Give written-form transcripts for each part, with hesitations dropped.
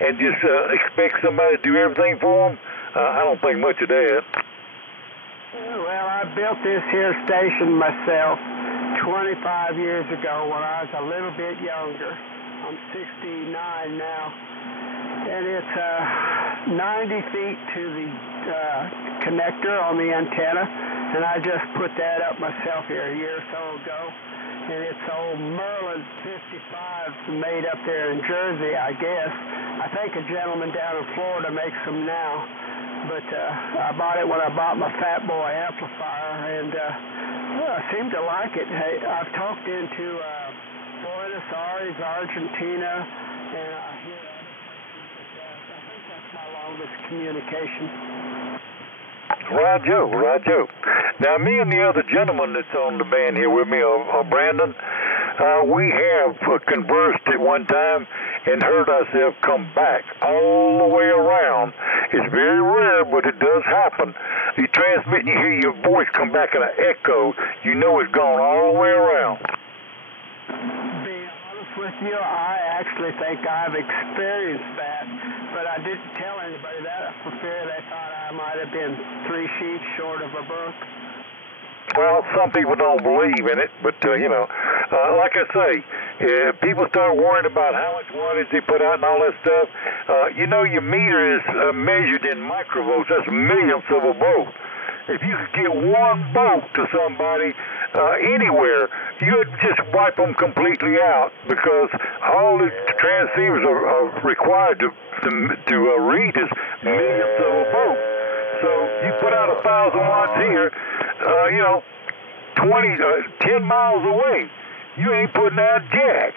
and just expect somebody to do everything for them? I don't think much of that. Well, I built this here station myself 25 years ago when I was a little bit younger. I'm 69 now, and it's 90 feet to the connector on the antenna, and I just put that up myself here a year or so ago. And it's old Merlin 55 made up there in Jersey, I guess. I think a gentleman down in Florida makes them now. But I bought it when I bought my Fat Boy amplifier, and I seem to like it. Hey, I've talked into Buenos Aires, Argentina, and I hear other places, but I think that's my longest communication. Right, Joe. Now, me and the other gentleman that's on the band here with me, Brandon, we have conversed at one time and heard ourselves come back all the way around. It's very rare, but it does happen. You transmit and you hear your voice come back in an echo, you know it's gone all the way around. Being honest with you, I actually think I've experienced that, but I didn't tell anybody that for fear they thought I might have been 3 sheets short of a book. Well, some people don't believe in it, but, like I say, people start worrying about how much wattage they put out and all that stuff. Your meter is measured in microvolts. That's millionths of a volt. If you could get 1 volt to somebody anywhere, you'd just wipe them completely out, because all the transceivers are required to read is millionths of a volt. So you put out 1,000 watts here, 10 miles away, you ain't putting out jack.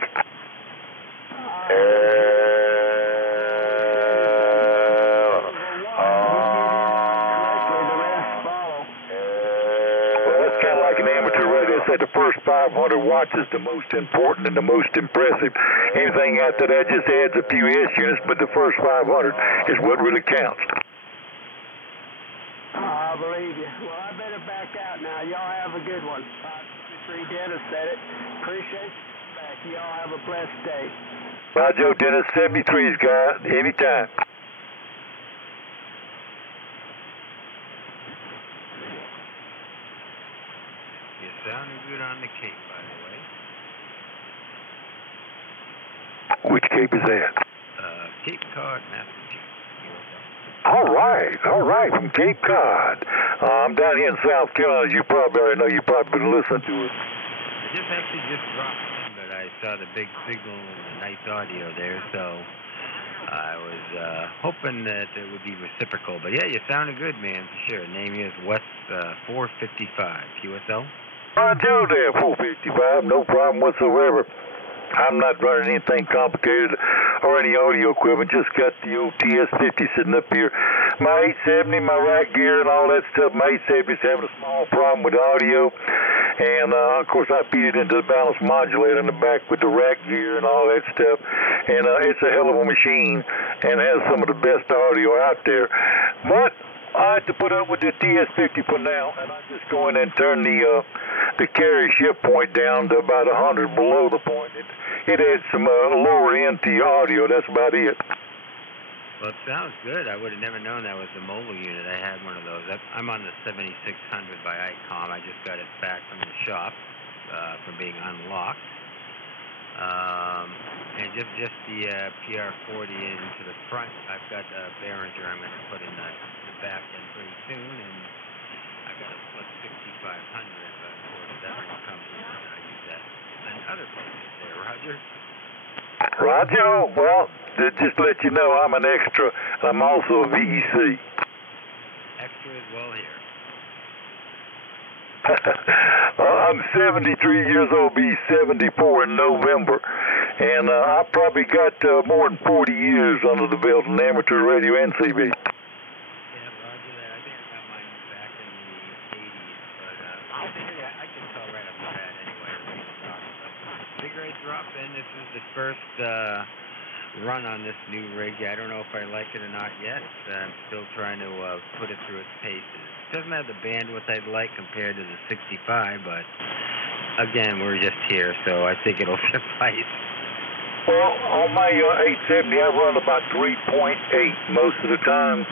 Well, that's kind of like an amateur radio. Said the first 500 watts is the most important and the most impressive. Anything after that just adds a few S units, but the first 500 is what really counts. I believe you. Well, I better back out now. Y'all have a good one. 553 Dennis said it. Appreciate you back. Y'all have a blessed day. Bye, Joe. Dennis 73's guy. Anytime. You're sounding good on the Cape, by the way. Which Cape is that? Cape Cod, Massachusetts. All right, from Cape Cod. I'm down here in South Carolina. You probably already know. You probably listened to it. I just dropped in, but I saw the big signal and the nice audio there, so I was hoping that it would be reciprocal. But yeah, you sounded good, man, for sure. Name is West 455 QSL. Joe there, 455. No problem whatsoever. I'm not running anything complicated or any audio equipment. Just got the old TS-50 sitting up here. My 870, my rack gear and all that stuff. My 870's having a small problem with the audio. And, of course, I feed it into the balance modulator in the back with the rack gear and all that stuff. And it's a hell of a machine and has some of the best audio out there. But I have to put up with the TS-50 for now, and I just go in and turn the carrier shift point down to about 100 below the point. It adds some lower end to your audio. That's about it. Well, it sounds good. I would have never known that was the mobile unit. I had one of those. I'm on the 7600 by ICOM. I just got it back from the shop from being unlocked. And just the PR40 into the front. I've got a Behringer I'm going to put in the back end pretty soon, and I got a Plus 6500, but of course that ring comes in, and I use that in other places there. Roger. Well, just to let you know, I'm an extra. I'm also a VEC. Extra as well here. I'm 73 years old, be 74 in November, and I probably got more than 40 years under the belt in amateur radio and CB. This is the first run on this new rig. I don't know if I like it or not yet. I'm still trying to put it through its paces. It doesn't have the bandwidth I'd like compared to the 65, but again, we're just here, so I think it'll suffice. Well, on my 870, I run about 3.8 most of the times,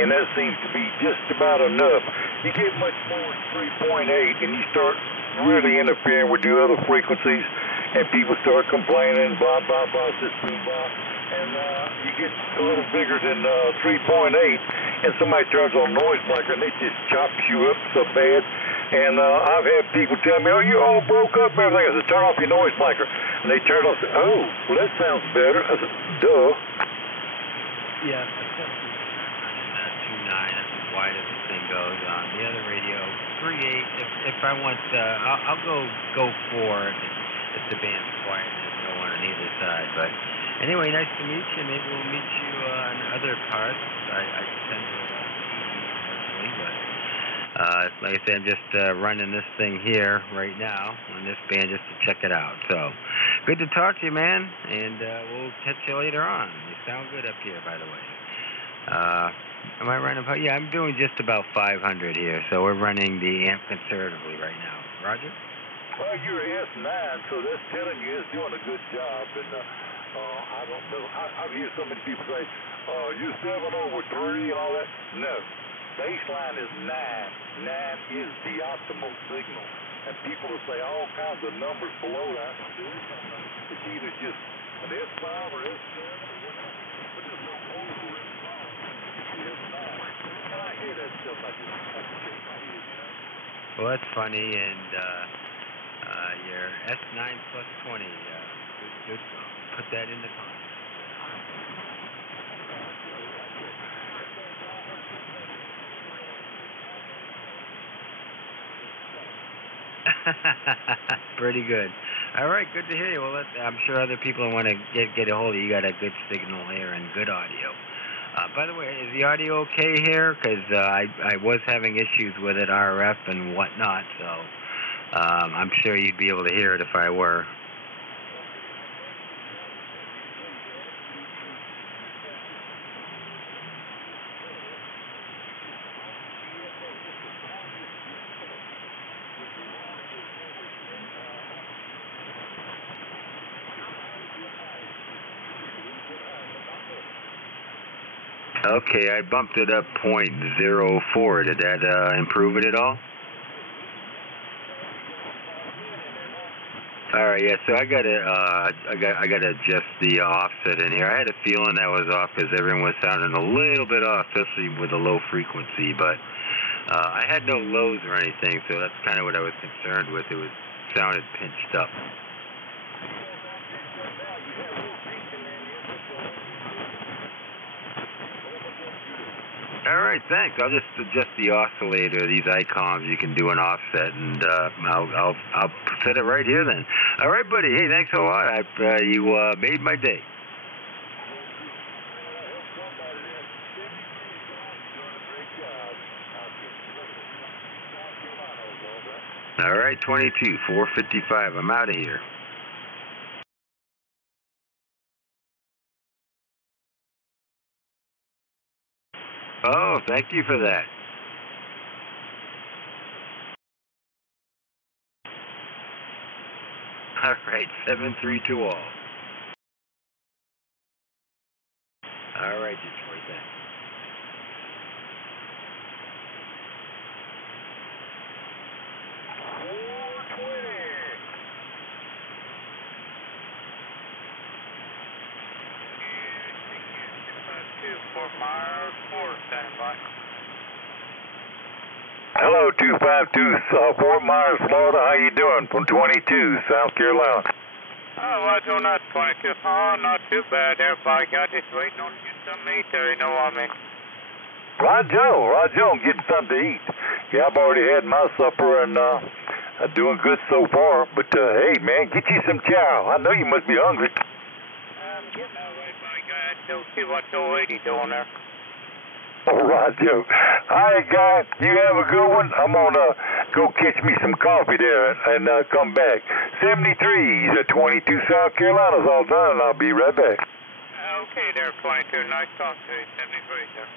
and that seems to be just about enough. You get much more than 3.8, and you start really interfering with the other frequencies, and people start complaining, blah, blah, blah, this, blah, and you get a little bigger than 3.8, and somebody turns on a noise blocker, and they just chops you up so bad. And I've had people tell me, oh, you all broke up and everything. I said, turn off your noise blanker. And they turn off and say, oh, well, that sounds better. I said, duh. Yeah, that's 2.9. That's as wide as this thing goes. On the other radio, 3.8. If I want, I'll go 4 if the band's quiet and there's no one on either side. But anyway, nice to meet you. Maybe we'll meet you on other parts. I tend to mostly, but like I said, I'm just running this thing here right now on this band just to check it out. So good to talk to you, man, and we'll catch you later on. You sound good up here, by the way. Am I running? Yeah, I'm doing just about 500 here, so we're running the amp conservatively right now. Roger? Well, you're S9, so that's telling you it's doing a good job. And I don't know. I've heard so many people say, you're 7 over 3 and all that. No. Baseline is 9. 9 is the optimal signal. And people will say all kinds of numbers below that. It's either just an S5 or S7 or whatever. But there's no over S5. It's S9. And I hear that stuff. I just have to shake my head, you know. Well, that's funny, and your S9 plus 20. Good. Put that in the comments. Pretty good. All right, good to hear you. Well, I'm sure other people want to get a hold of you. You got a good signal here and good audio. By the way, is the audio okay here? Because I was having issues with it, RF and whatnot, so I'm sure you'd be able to hear it if I were. Okay, I bumped it up 0.04. Did that improve it at all? All right, yeah. So I gotta adjust the offset in here. I had a feeling that was off because everyone was sounding a little bit off, especially with the low frequency. But I had no lows or anything, so that's kind of what I was concerned with. It sounded pinched up. All right, thanks. I'll just adjust the oscillator, these icons. You can do an offset, and I'll set it right here then. All right, buddy. Hey, thanks a lot. You made my day. All right, 22, 455. I'm out of here. Oh, thank you for that. All right, 732 all. All right, Detroit, thanks. Hello, 252 Fort Myers, Florida. How you doing? From 22, South Carolina. Oh, I do not 22. Oh, not too bad there, by God. Just waiting on to get some meat there, you know what I mean? Roger, I'm getting something to eat. Yeah, I've already had my supper and doing good so far. But hey, man, get you some chow. I know you must be hungry. I'm getting that way, by God. Don't see what the lady doing there. All right, Joe. All right, guys, you have a good one. I'm going to go catch me some coffee there and come back. 73's at 22 South Carolina's all done, and I'll be right back. Okay there, 22. Nice talk to you. 73 there.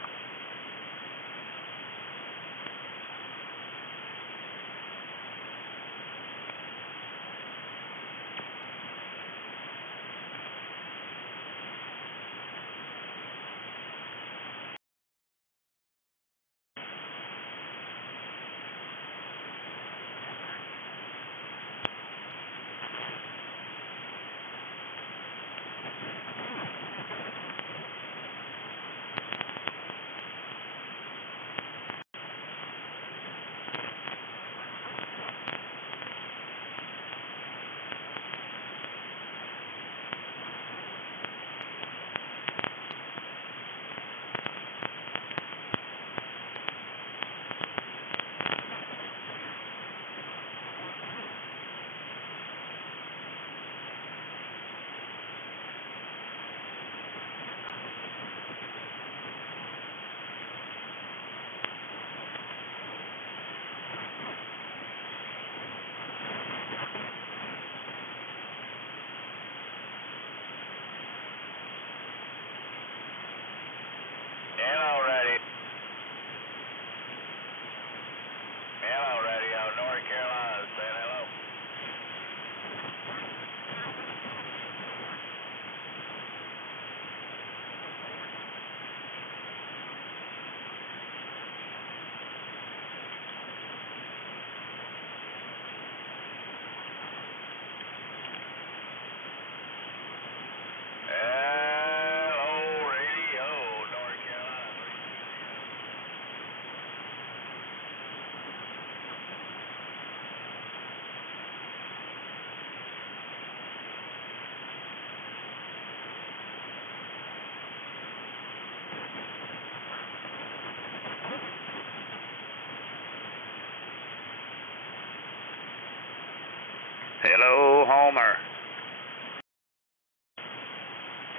Hello, Homer.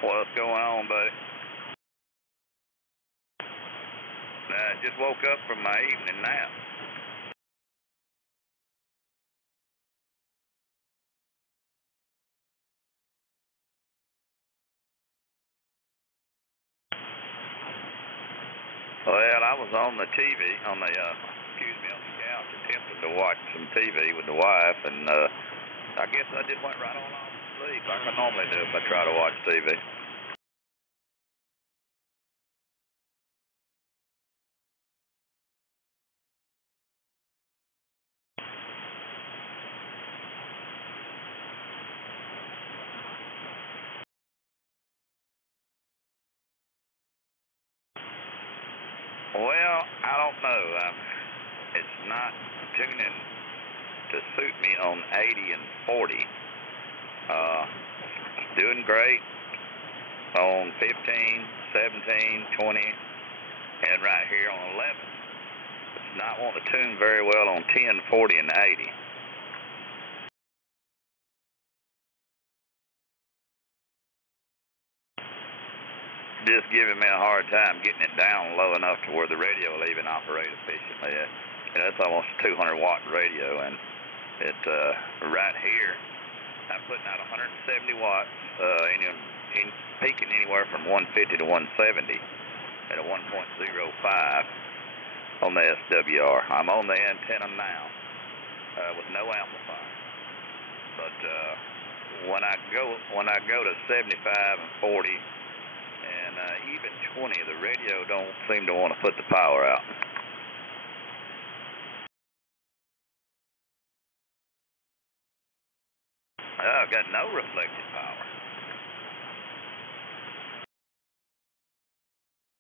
What's going on, buddy? I just woke up from my evening nap. Well, I was on the TV, on the couch, attempting to watch some TV with the wife, and I guess I just went right on off to sleep like I normally do if I try to watch TV. Well, I don't know. It's not tuning to suit me on 80 and 40. Doing great on 15, 17, 20, and right here on 11. It's not wanting to tune very well on 10, 40, and 80. Just giving me a hard time getting it down low enough to where the radio will even operate efficiently. It's almost a 200-watt radio, and it's right here. I'm putting out 170 watts, peaking anywhere from 150 to 170 at a 1.05 on the SWR. I'm on the antenna now with no amplifier, but when I go to 75 and 40. And even 20, the radio don't seem to want to put the power out. I've got no reflected power.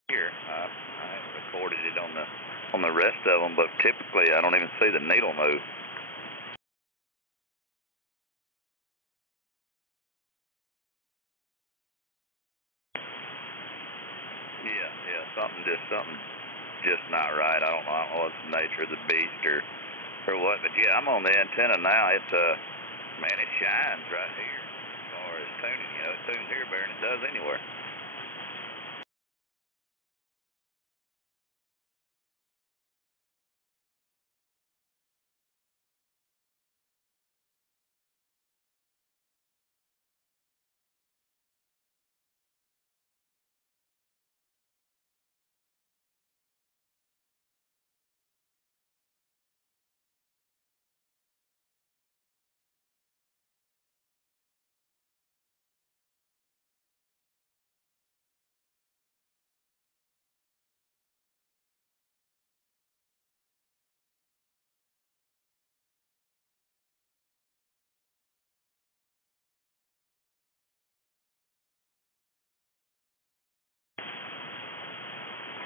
Here, I haven't recorded it on the rest of them, but typically I don't even see the needle move. Something just not right. I don't know what's the nature of the beast or what, but yeah, I'm on the antenna now. It's man, it shines right here as far as tuning. It tunes here better than it does anywhere.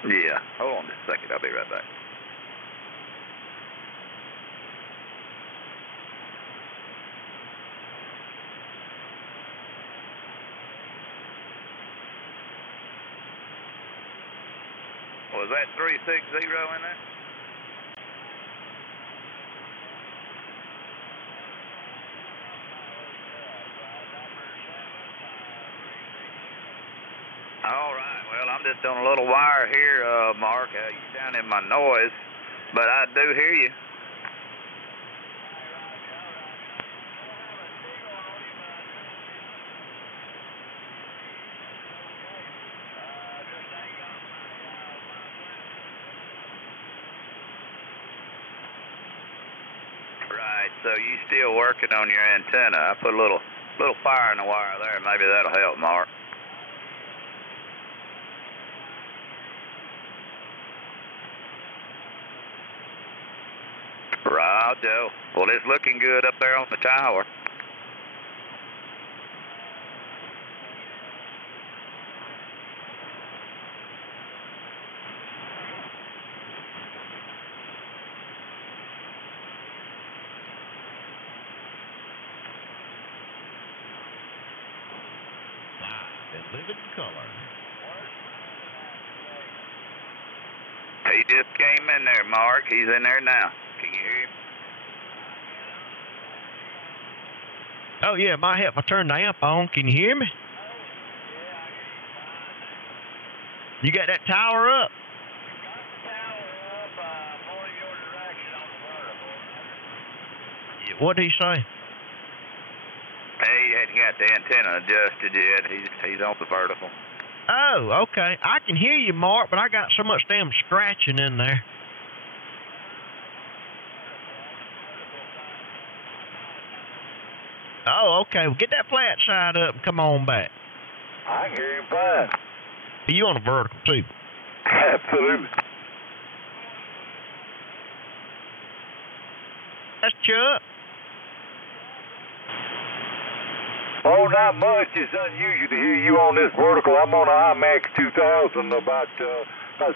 Yeah, hold on just a second. I'll be right back. Was that 360 in there? All right, well, I'm just on a little wire here, Mark. You sound in my noise, but I do hear you. Right, so you still working on your antenna. I put a little fire in the wire there. Maybe that'll help, Mark. Right, Joe. Well, it's looking good up there on the tower. Live in color. He just came in there, Mark. He's in there now. Can you hear him? Oh, yeah, it might help if I turn the amp on. Can you hear me? You got that tower up? What did he say? He hadn't got the antenna adjusted yet. He's on the vertical. Oh, okay. I can hear you, Mark, but I got so much damn scratching in there. Oh, okay. Well, get that flat side up and come on back. I can hear you fine. You on a vertical, too? Absolutely. That's Chuck. Oh, not much. It's unusual to hear you on this vertical. I'm on an IMAX 2000, about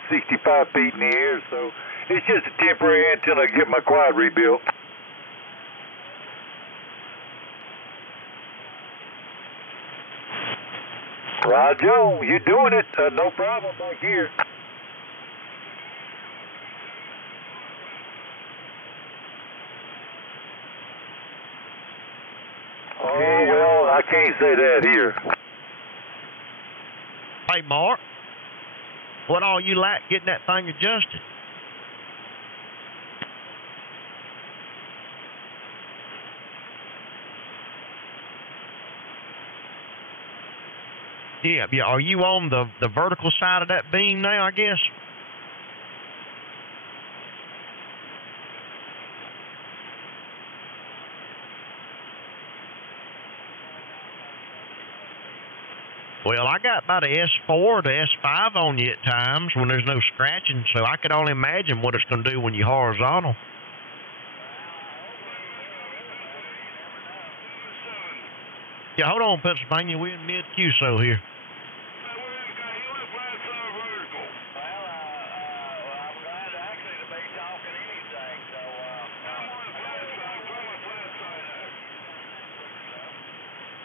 65 feet in the air, so it's just a temporary until I get my quad rebuilt. Roger, you're doing it. No problem back here. Oh, well, I can't say that here. Hey, Mark. What all you like getting that thing adjusted? Yeah, are you on the vertical side of that beam now, I guess? Well, I got about a S4 to S5 on you at times when there's no scratching, so I could only imagine what it's going to do when you're horizontal. Yeah, hold on, Pennsylvania. We're in mid-QSO here.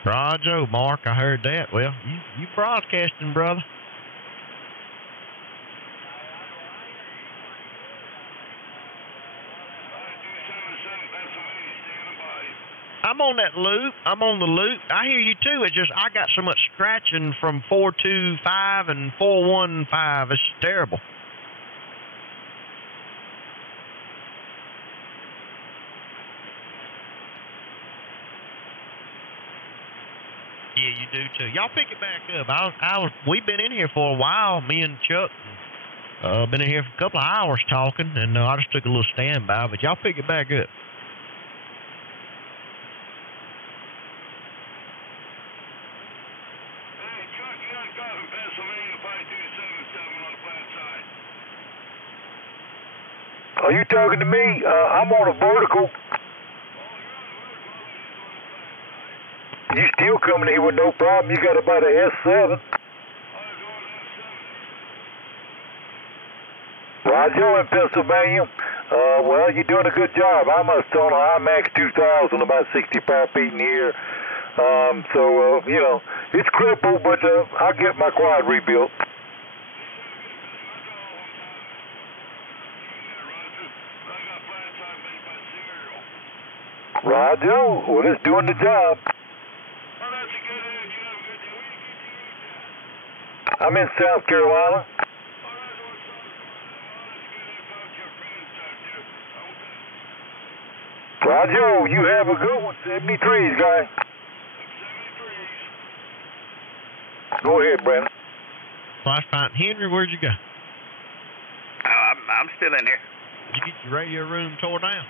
Roger, Mark, I heard that. Well, you broadcasting, brother. I'm on that loop. I'm on the loop. I hear you too. It's just I got so much scratching from 425 and 415. It's terrible. Yeah, you do too. Y'all pick it back up. We've been in here for a while, me and Chuck. Been in here for a couple of hours talking, and I just took a little standby. But y'all pick it back up. Hey, Chuck, you got a call from Pennsylvania 5277 on the flat side. Are you talking to me? I'm on a vertical. You still coming here with no problem. You got about a S7. Roger in Pennsylvania. Well, you're doing a good job. I'm on an IMAX 2000, about 65 feet in the air. So, you know, it's crippled, but I'll get my quad rebuilt. Roger, well, it's doing the job. I'm in South Carolina. Roger, you have a good one. 73s, guy. Go ahead, Brandon. Flashpoint Henry, where'd you go? I'm still in here. Did you get your radio room tore down?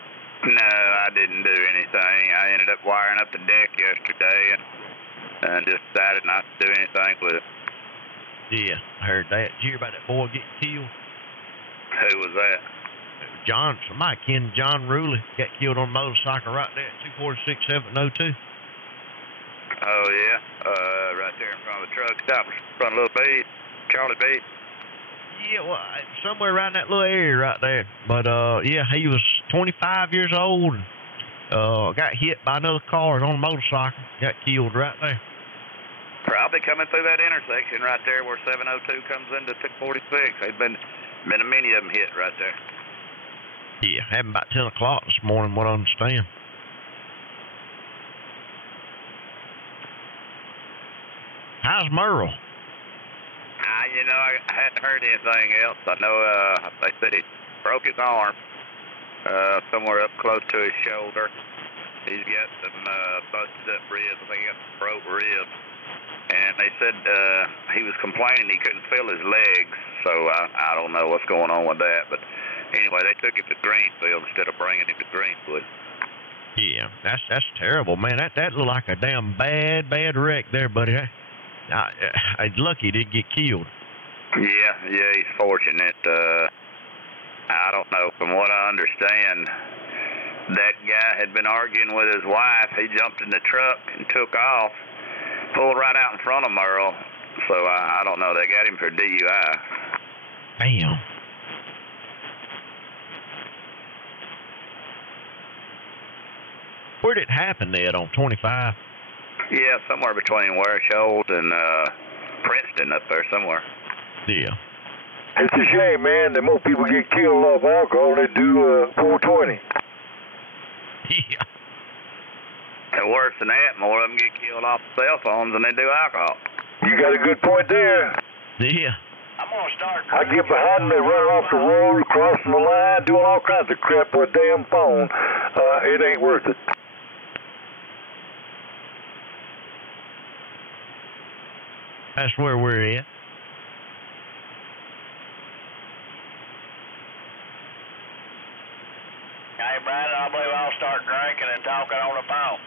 No, I didn't do anything. I ended up wiring up the deck yesterday and just decided not to do anything with it. Yeah, I heard that. Did you hear about that boy getting killed? Who was that? Somebody kin John Ruley got killed on a motorcycle right there at 246 702. Oh, yeah. Right there in front of the truck stop, in front of Little B, Charlie B. Yeah, well, somewhere around that little area right there. But, yeah, he was 25 years old and got hit by another car on a motorcycle. Got killed right there. Probably coming through that intersection right there where 702 comes into 646. There's been a many of them hit right there. Yeah, happened about 10 o'clock this morning, what I understand. How's Merle? You know, I hadn't heard anything else. I know they said he broke his arm somewhere up close to his shoulder. He's got some busted up ribs. I think he got some broke ribs. And they said he was complaining he couldn't feel his legs. So I don't know what's going on with that. But anyway, they took him to Greenfield instead of bringing him to Greenwood. Yeah, that's terrible, man. That looked like a damn bad wreck there, buddy. Lucky he didn't get killed. Yeah, he's fortunate. I don't know. From what I understand, that guy had been arguing with his wife. He jumped in the truck and took off, pulled right out in front of Merle. So I don't know. They got him for DUI. Damn. Where did it happen, Ed, on 25? Yeah, somewhere between Wearshold and Princeton up there somewhere. Yeah. It's a shame, man, that more people get killed off alcohol than do 420. Yeah. And worse than that, more of them get killed off cell phones than they do alcohol. You got a good point there. Yeah. I'm going to start. I get behind them, they run off the road, crossing the line, doing all kinds of crap with a damn phone. It ain't worth it. That's where we're at. Hey, Brandon, I believe I'll start drinking and talking on the phone.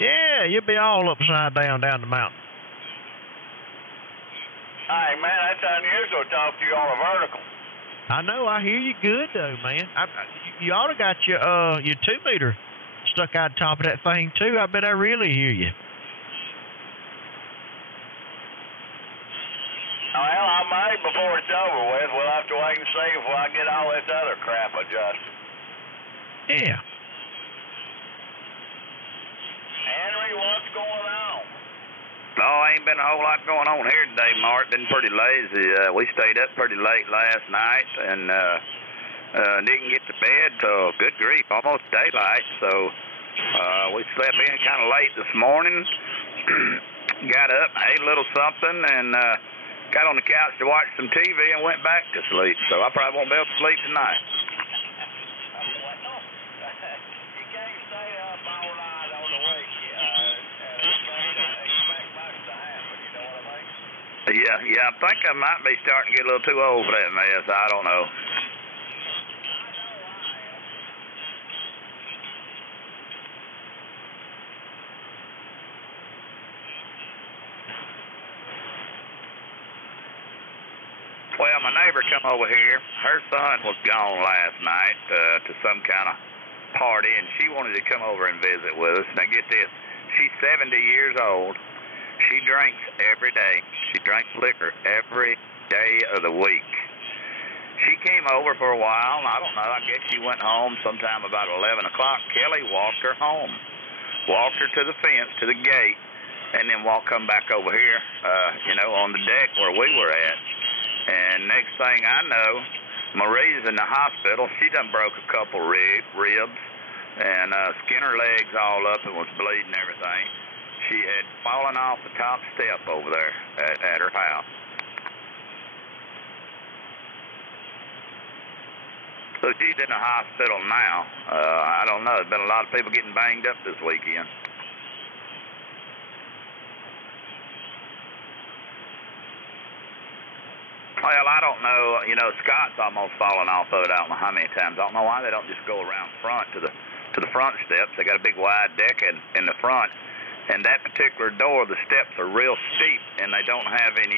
Yeah, you'll be all upside down the mountain. Hey, man, that's unusual to talk to you on a vertical. I know. I hear you good, though, man. You ought to got your 2-meter stuck out the top of that thing, too. I bet I really hear you. Well, I might before it's over with. We'll have to wait and see if I get all this other crap adjusted. Yeah. Henry, what's going on? No, ain't been a whole lot going on here today, Mark. Been pretty lazy. We stayed up pretty late last night and didn't get to bed till, good grief, almost daylight. So we slept in kind of late this morning. Got up, ate a little something, and got on the couch to watch some TV and went back to sleep. So I probably won't be able to sleep tonight. You can't stay up all night on the week and expect much to happen, you know what I mean? Yeah, I think I might be starting to get a little too old for that mess. I don't know. Well, my neighbor come over here. Her son was gone last night to some kind of party, and she wanted to come over and visit with us. Now, get this. She's 70 years old. She drinks every day. She drinks liquor every day of the week. She came over for a while, and I don't know, I guess she went home sometime about 11 o'clock. Kelly walked her home, walked her to the fence, to the gate, and then come back over here, on the deck where we were at. And next thing I know, Marie's in the hospital. She done broke a couple ribs and skinned her legs all up and was bleeding and everything. She had fallen off the top step over there at her house. So she's in the hospital now. I don't know. There's been a lot of people getting banged up this weekend. Well, I don't know. Scott's almost fallen off of it. I don't know how many times. I don't know why they don't just go around front to the front steps. They got a big wide deck in the front, and that particular door, the steps are real steep, and they don't have any.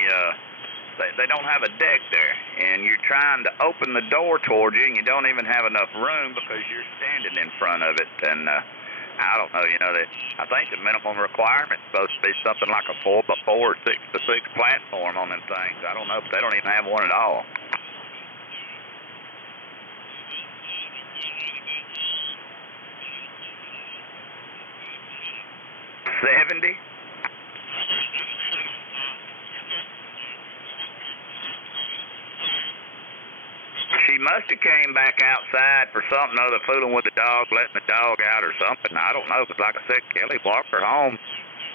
They don't have a deck there, and you're trying to open the door towards you, and you don't even have enough room because you're standing in front of it. And I don't know. I think the minimum requirement is supposed to be something like a 4x4 or 6x6 platform on them things. I don't know, but they don't even have one at all. $70? She must have came back outside for something other, fooling with the dog, letting the dog out or something. I don't know, because like I said, Kelly walked her home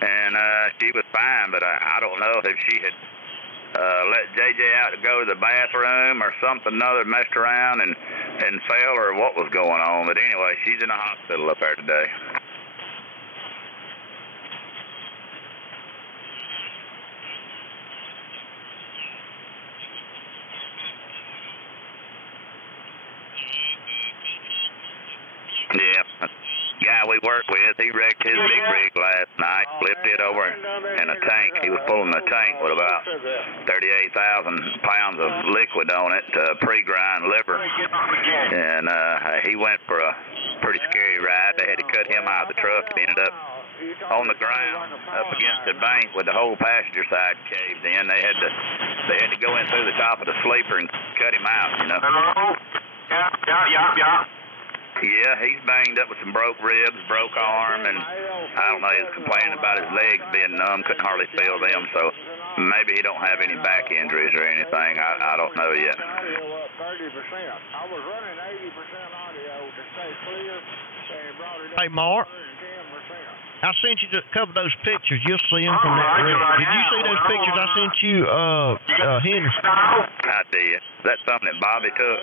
and she was fine, but I don't know if she had let JJ out to go to the bathroom or something other, messed around and fell, or what was going on. But anyway, she's in the hospital up there today. Yeah. Guy we work with, he wrecked his big rig last night, flipped it over in a tank. He was pulling a tank with about 38,000 pounds of liquid on it, pre-grind liver. And he went for a pretty scary ride. They had to cut him out of the truck and ended up on the ground up against the bank with the whole passenger side caved in. They had to go in through the top of the sleeper and cut him out, you know. Hello? Yeah. Yeah, he's banged up with some broke ribs, broke arm, and I don't know, he was complaining about his legs being numb, couldn't hardly feel them, so maybe he don't have any back injuries or anything. I don't know yet. I was running 80% audio to stay clear. They brought it up Hey, Mark. 10%. I sent you a couple of those pictures. You'll see them from that wreck. Did you see those pictures I sent you, Henry? I did. Is that something that Bobby took?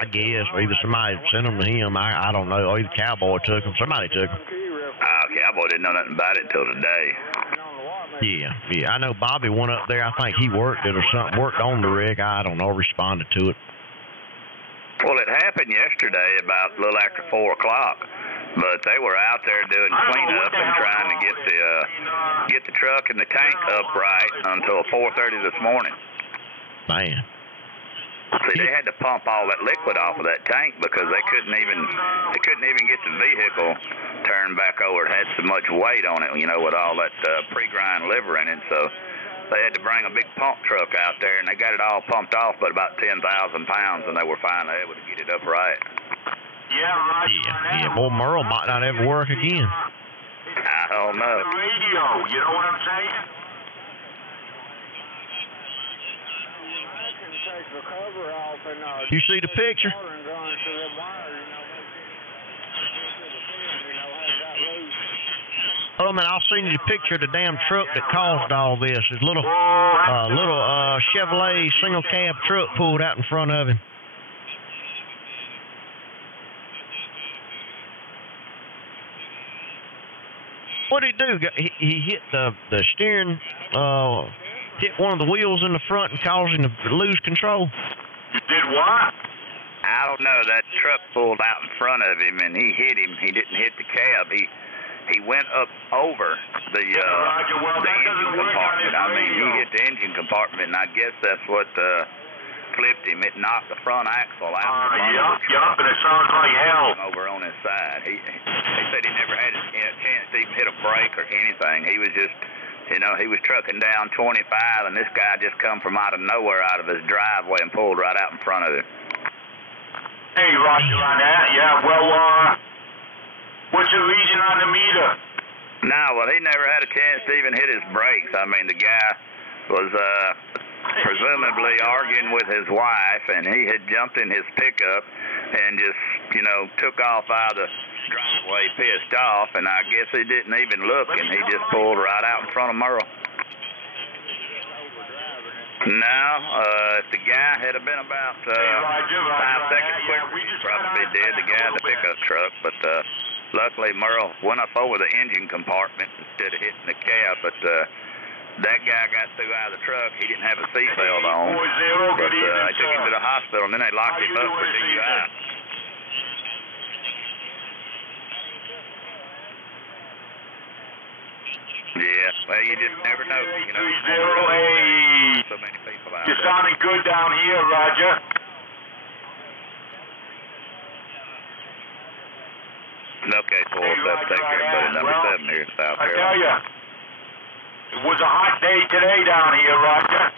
I guess. Or either somebody sent them to him. I don't know. Or either Cowboy took them. Somebody took them. Cowboy didn't know nothing about it until today. Yeah. I know Bobby went up there. I think he worked it or something. Worked on the wreck. I don't know. Responded to it. Well, it happened yesterday about a little after 4 o'clock. But they were out there doing cleanup and trying to get the truck and the tank upright until 4:30 this morning. Man. See, they had to pump all that liquid off of that tank because they couldn't even get the vehicle turned back over. It had so much weight on it, you know, with all that pre-grind liver in it. So they had to bring a big pump truck out there, and they got it all pumped off, but about 10,000 pounds, and they were finally able to get it upright. Yeah, boy, Merle might not ever work again. I don't know. Radio, you know what I'm saying? You see the picture? Oh, man, I'll send you the picture of the damn truck that caused all this. His little Chevrolet single cab truck pulled out in front of him. What did he do? He hit the steering, hit one of the wheels in the front and caused him to lose control. You did what? I don't know. That truck pulled out in front of him, and he hit him. He didn't hit the cab. He went up over the engine compartment. I mean, he hit the engine compartment, and I guess that's what flipped him. It knocked the front axle out. Yup, and it sounds like hell. Over on his side. He said he never had a chance to even hit a brake or anything. He was just, you know, he was trucking down 25, and this guy just come from out of nowhere, out of his driveway, and pulled right out in front of him. Hey, Roger on that. Yeah, well, what's the reading on the meter? No, well, he never had a chance to even hit his brakes. I mean, the guy was presumably arguing with his wife, and he had jumped in his pickup and just, you know, took off out of the driveway pissed off, and I guess he didn't even look, and he just pulled right out in front of Merle. No, if the guy had been about 5 seconds quicker, he'd probably be dead, the guy in the pickup truck, but luckily Merle went up over the engine compartment instead of hitting the cab, but that guy got through out of the truck. He didn't have a seatbelt on, but they took him to the hospital, and then they locked him up for DUI. Yeah, well, you just never know. You know, so many people out You're there. sounding good down here, Roger. Okay, 407, take care, buddy. Number 7 here in South I Carolina. tell you, it was a hot day today down here, Roger.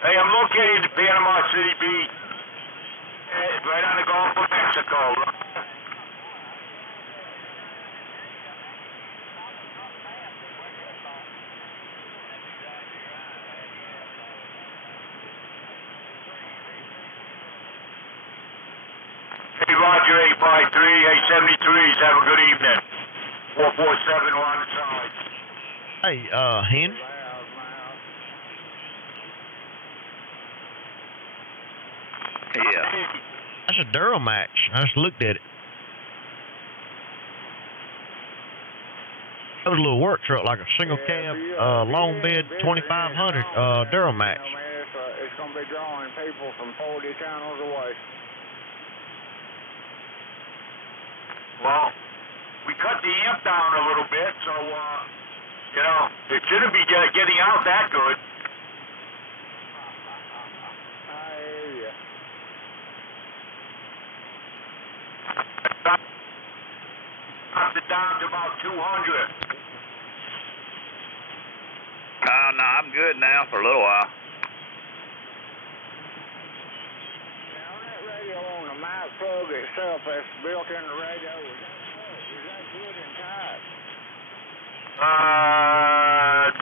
Hey, I'm located in Panama City Beach, right on the Gulf of Mexico. Hey, Roger, 853, 873s. Have a good evening. 447 on the side. Hey, Henry. Yeah. That's a Duramax. I just looked at it. That was a little work truck, like a single cab, long bed, 2500 Duramax. It's going to be drawing people from 40 channels away. Well, we cut the amp down a little bit, so, you know, it shouldn't be getting out that good. I hear you. Dropped it down to about 200. No, I'm good now for a little while. Now, that radio on the mic plug itself that's built in the radio, is that good and tight? I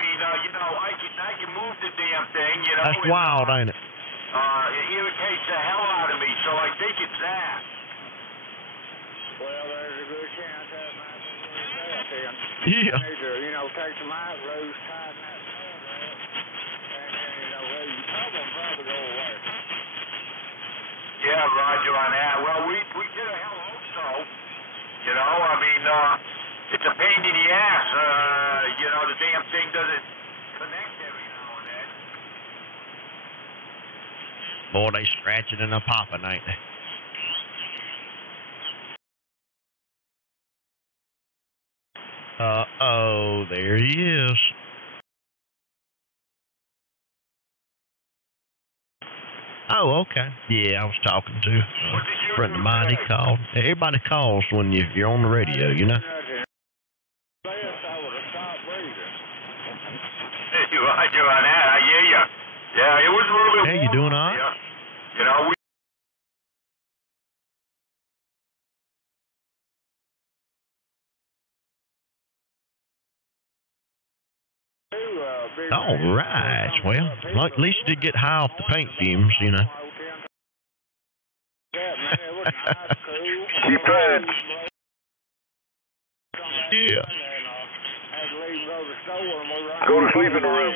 mean, you know, I can move the damn thing, you know. That's wild, ain't it? It irritates the hell out of me, so I think it's that. Well, there's a good chance that might be that then. Yeah. You need to, you know, take the mic loose, tighten that plug up, and then, you know, your problem probably go away. Yeah, Roger on that. Well, we did a hell hope so. You know, I mean, it's a pain in the ass. You know, the damn thing doesn't connect every now and then. Boy, they scratching and a popping, ain't they? Uh-oh, there he is. Oh, okay. Yeah, I was talking to a friend of mine. He called. Everybody calls when you're on the radio, you know? Roger on that. I hear you. Yeah, it was a little bit. Hey, you doing all right? Yeah. You know, All right. Well, at least you did get high off the paint fumes, you know. Keep trying. Yeah. Go to sleep in the room.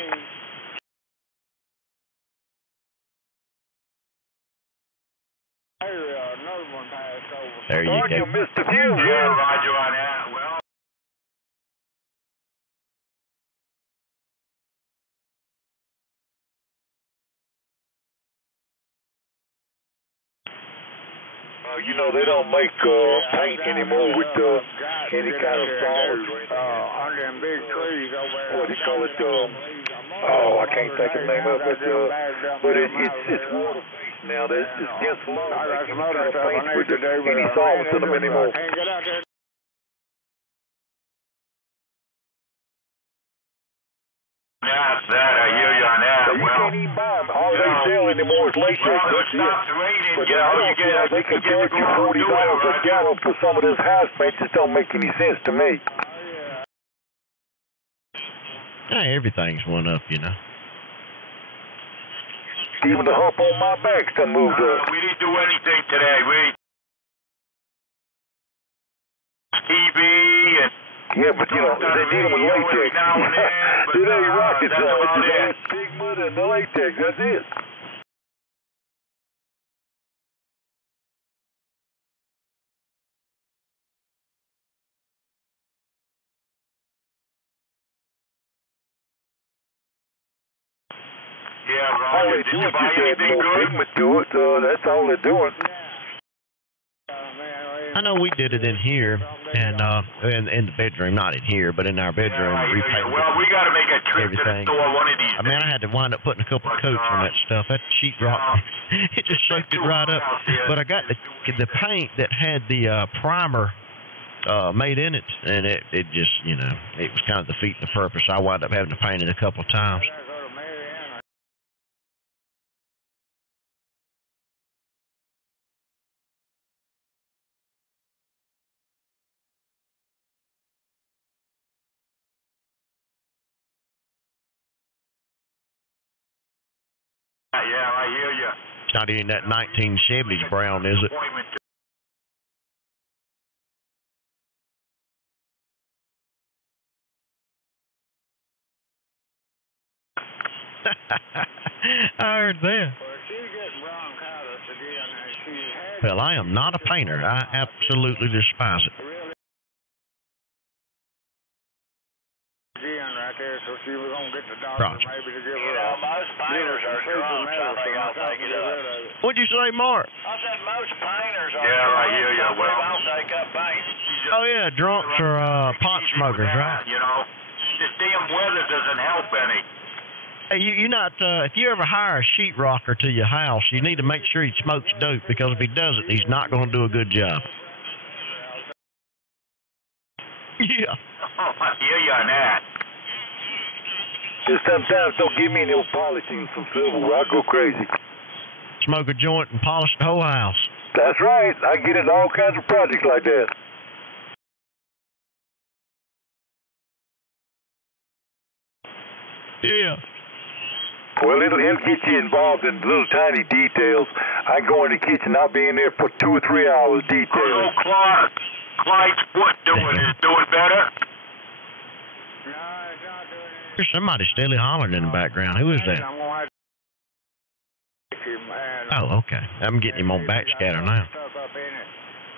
There you You go. missed a few. yeah, Roger on that. Well. You know, they don't make paint anymore with any kind of salt. Under them big trees over there. What do you call it? I can't think of the name of it. But it's water-based now. There's just water. I got some other stuff I need to do, but any solvents in them anymore. Can't get out there. That's that. I hear you on that. So you can't even buy them. All they sell anymore is latex. Well, it That's it. stops raining. But You know, I you don't see how they can get to charge go you out and do it, $40 a Roger. gallon for some of this house paint. Just don't make any sense to me. Yeah, everything's went up, you know. Even the hump on my back's done moved up. We didn't do anything today. TV and Yeah, but you know, they did them with latex. now and then, but, Today, rocket that's science about is it. just pigment and the latex. That's it. Yeah, All Roger. they Did do you is buy just add anything more good? pigment to it. That's all they're doing. I know we did it in here, and in the bedroom, not in here, but in our bedroom, Yeah, repainted well, we got to make a trip to the everything. store one of these I mean, I had to wind up putting a couple of coats on that stuff. That sheetrock, it just soaked it right up. But I got the paint that had the primer made in it, and it just, you know, it was kind of defeating the purpose. I wound up having to paint it a couple of times. Yeah, I hear you. It's not even that 1970s brown, is it? Appointment I heard that. Well, she's getting bronchitis again, and she's had Well, I am not a painter. I absolutely despise it. really again right there, so she was gonna get the doctor Roger. maybe to give her You know, most painters are drunk, so I think I'll take it up. What'd you say, Mark? I said most painters are Yeah, I hear ya. drunk, so Well, I'll take up paint. Oh, yeah, drunks are pot smokers, right? You know, this damn weather doesn't help any. Hey, you're not, if you ever hire a sheetrocker to your house, you need to make sure he smokes dope, because if he doesn't, he's not going to do a good job. Yeah. Oh, I hear you on that. Just sometimes don't give me no polishing some silver. I go crazy. Smoke a joint and polish the whole house. That's right. I get into all kinds of projects like that. Yeah. Well, it'll get you involved in little tiny details. I go in the kitchen, I'll be in there for 2 or 3 hours Good detailing. old Clark. Clyde's foot doing is doing better. No, it's not doing anything. There's somebody steadily hollering in the background. Who is that? I'm gonna have to him, man. Oh, okay. I'm getting him on backscatter now. Stuff up in it.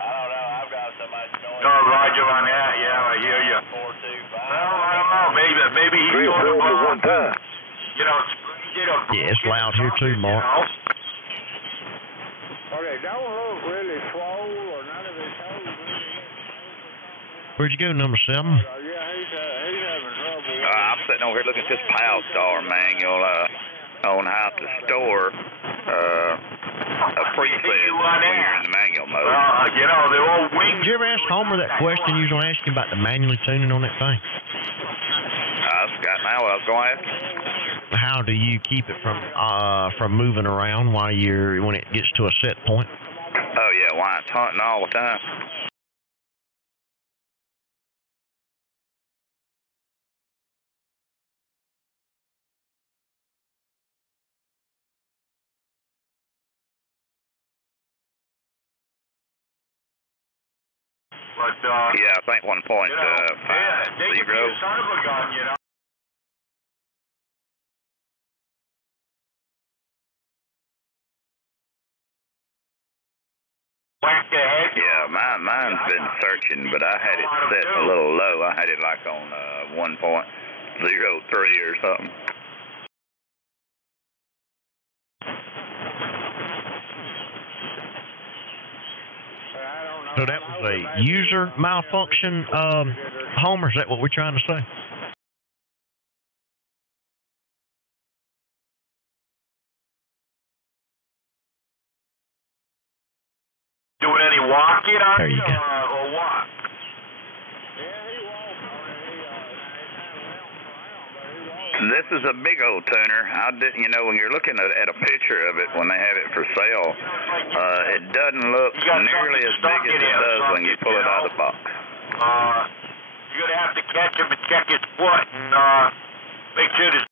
I don't know. I've got so much noise. Oh, Roger on that. Yeah, I hear you. 425. Well, I don't know. Maybe he's 3 or going 4 to, at one time. you know, get a Yeah, it's loud here too, Mark. Well, they don't look really swole or none of his toes really. Where'd you go, number 7? Yeah, he's having trouble. I'm sitting over here looking at this PalStar manual on how to store a preset when you're in the manual mode. You know, they're all wings. Did you ever ask Homer that question you was going to ask him about the manually tuning on that thing? I forgot now what I was going to ask. How do you keep it from moving around when it gets to a set point? Oh, yeah, why it's hunting all the time. But, Yeah, I think 1.50. you know, they could be a son of a gun, you know. Whack the head. Yeah, mine's been searching, but I had it set a little low. I had it like on 1.03 or something. So that was a user malfunction, Homer? Is that what we're trying to say? Doing any walking on There you it go. or what? This is a big old tuner. You know, when you're looking at a picture of it when they have it for sale, it doesn't look nearly as big as it does when you pull it out of the box. You're going to have to catch him and check his foot and make sure there's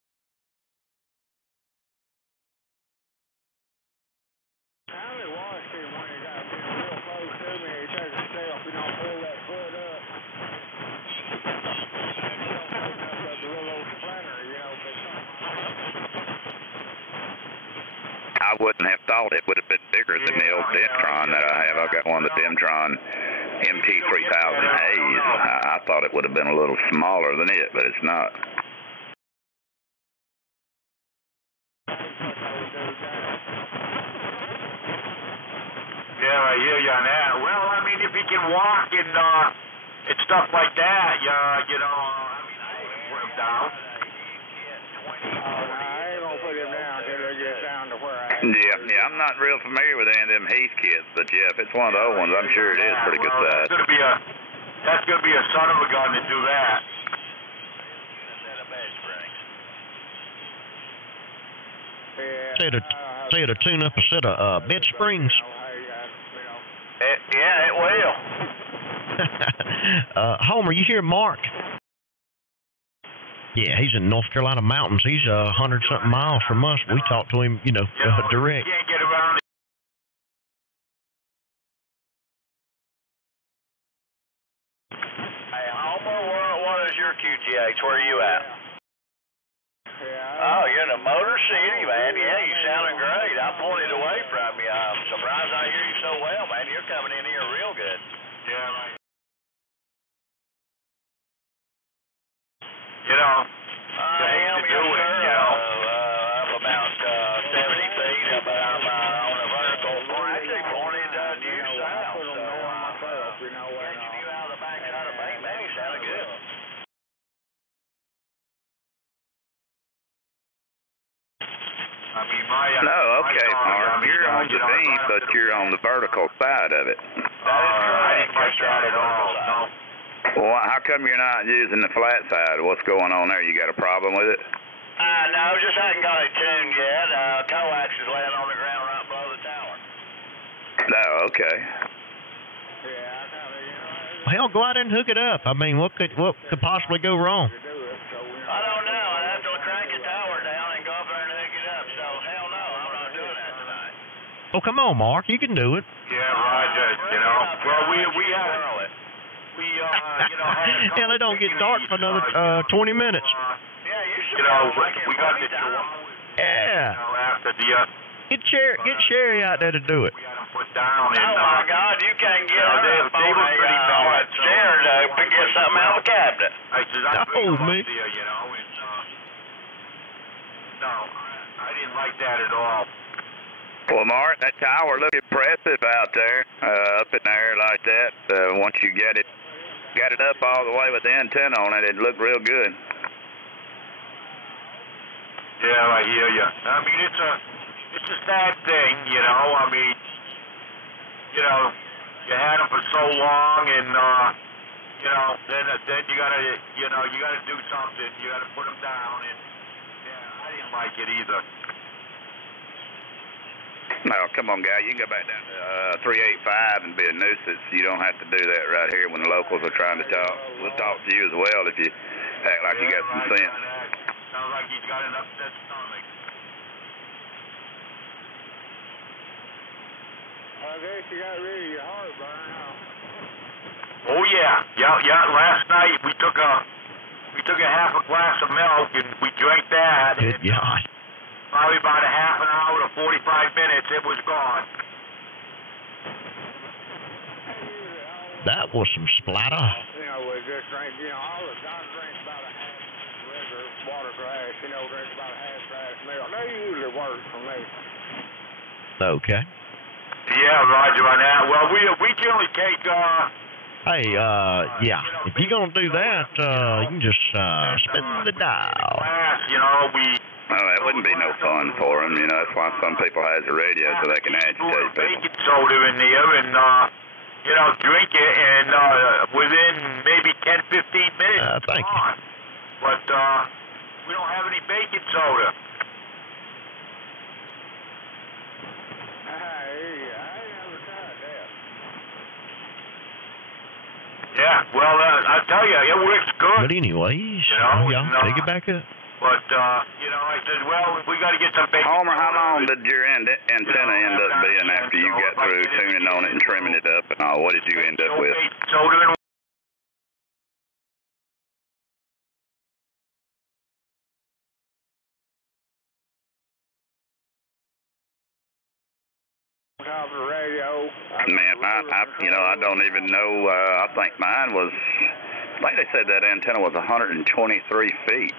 I wouldn't have thought it would have been bigger than the old Demtron that I have. I've got one of the Demtron MT3000As. I thought it would have been a little smaller than it, but it's not. Yeah, I hear you on that. Well, I mean, if he can walk and stuff like that, you know, I mean, I ain't put him down. I ain't gonna put him down till it gets down to where I am. Yeah, I'm not real familiar with any of them Heath kits, but yeah, if it's one of the old ones, I'm sure it is pretty good size. That's gonna be a son of a gun to do that. Say to tune up a set of bed springs. Yeah, it will. Homer, you hear Mark? Yeah, he's in North Carolina mountains. He's 100-something miles from us. We talked to him, direct. You can't get around it. Hey, Homer, what is your QTH? Where are you at? Yeah, Oh, you're in a motor to see you, man. Yeah, you sounding great. I pointed away from you. I'm surprised I hear you so well, man. You're coming in here real good. Yeah, like, you know, I am, yes, sir. Up about 70 feet, but I'm on a vertical. Actually pointed due south. So, catching you out of the backside of Bay, man, you sounded good. I mean, my... No, okay, Mark. You're on the beam, but you're on the vertical side of it. That is correct. I didn't like that at all, no. Well, how come you're not using the flat side? What's going on there? You got a problem with it? No, just hadn't got it tuned yet. Coax is laying on the ground right below the tower. No, okay. Hell, go out and hook it up. I mean, what could possibly go wrong? I don't know. I'd have to crank the tower down and go up there and hook it up. So, hell no, I'm not doing that tonight. Oh, come on, Mark. You can do it. Yeah, Roger, you know. Well, we had... Hell, it don't get dark for another 20 minutes. Yeah, you should. You know, we got the Yeah. after the... Get Sherry out there to do it. We got them put down and... Oh, my God, you can't get her up they were pretty bad. chair to get something out of the cabinet. I said, I'm Oh, me. there, you know, and... no, I didn't like that at all. Well, Mark, that tower looked impressive out there, up in the air like that. Once you got it up all the way with the antenna on it, it looked real good. Yeah, I hear you. I mean, it's a sad thing, you know. I mean, you know, you had them for so long, and you know, then you gotta do something. You gotta put them down, and yeah, I didn't like it either. No, come on, guy. You can go back down to 385 and be a nuisance. You don't have to do that right here when the locals are trying to talk. We'll talk to you as well if you act like you got some sense. Sounds like he's got an upset stomach. I guess you got rid of your heartburn, huh? Oh yeah. Last night we took a half a glass of milk and we drank that. Good God. Probably about a half an hour to 45 minutes, it was gone. That was some splatter. You know, we just drink, all the guys drink about a half regular water glass, drink about a half glass of milk. They usually work for me. Okay. Yeah, Roger on that. Well, we generally take, Hey, yeah. If you're going to do that, you can just spin the dial. Glass, Well, that wouldn't be no fun for them. That's why some people has a radio so they can agitate people. Baking soda in there and, drink it, and within maybe 10, 15 minutes, thank you. But we don't have any baking soda. Yeah, well, I tell you, it works good. But anyways, take it back up. But, I said, well, we got to get some bacon. Homer, how long did your antenna end up being after you got through tuning on it and trimming it up and all? What did you end up with? Soda and the radio. Man, I don't even know. I think mine was, I think they said that antenna was 123 feet,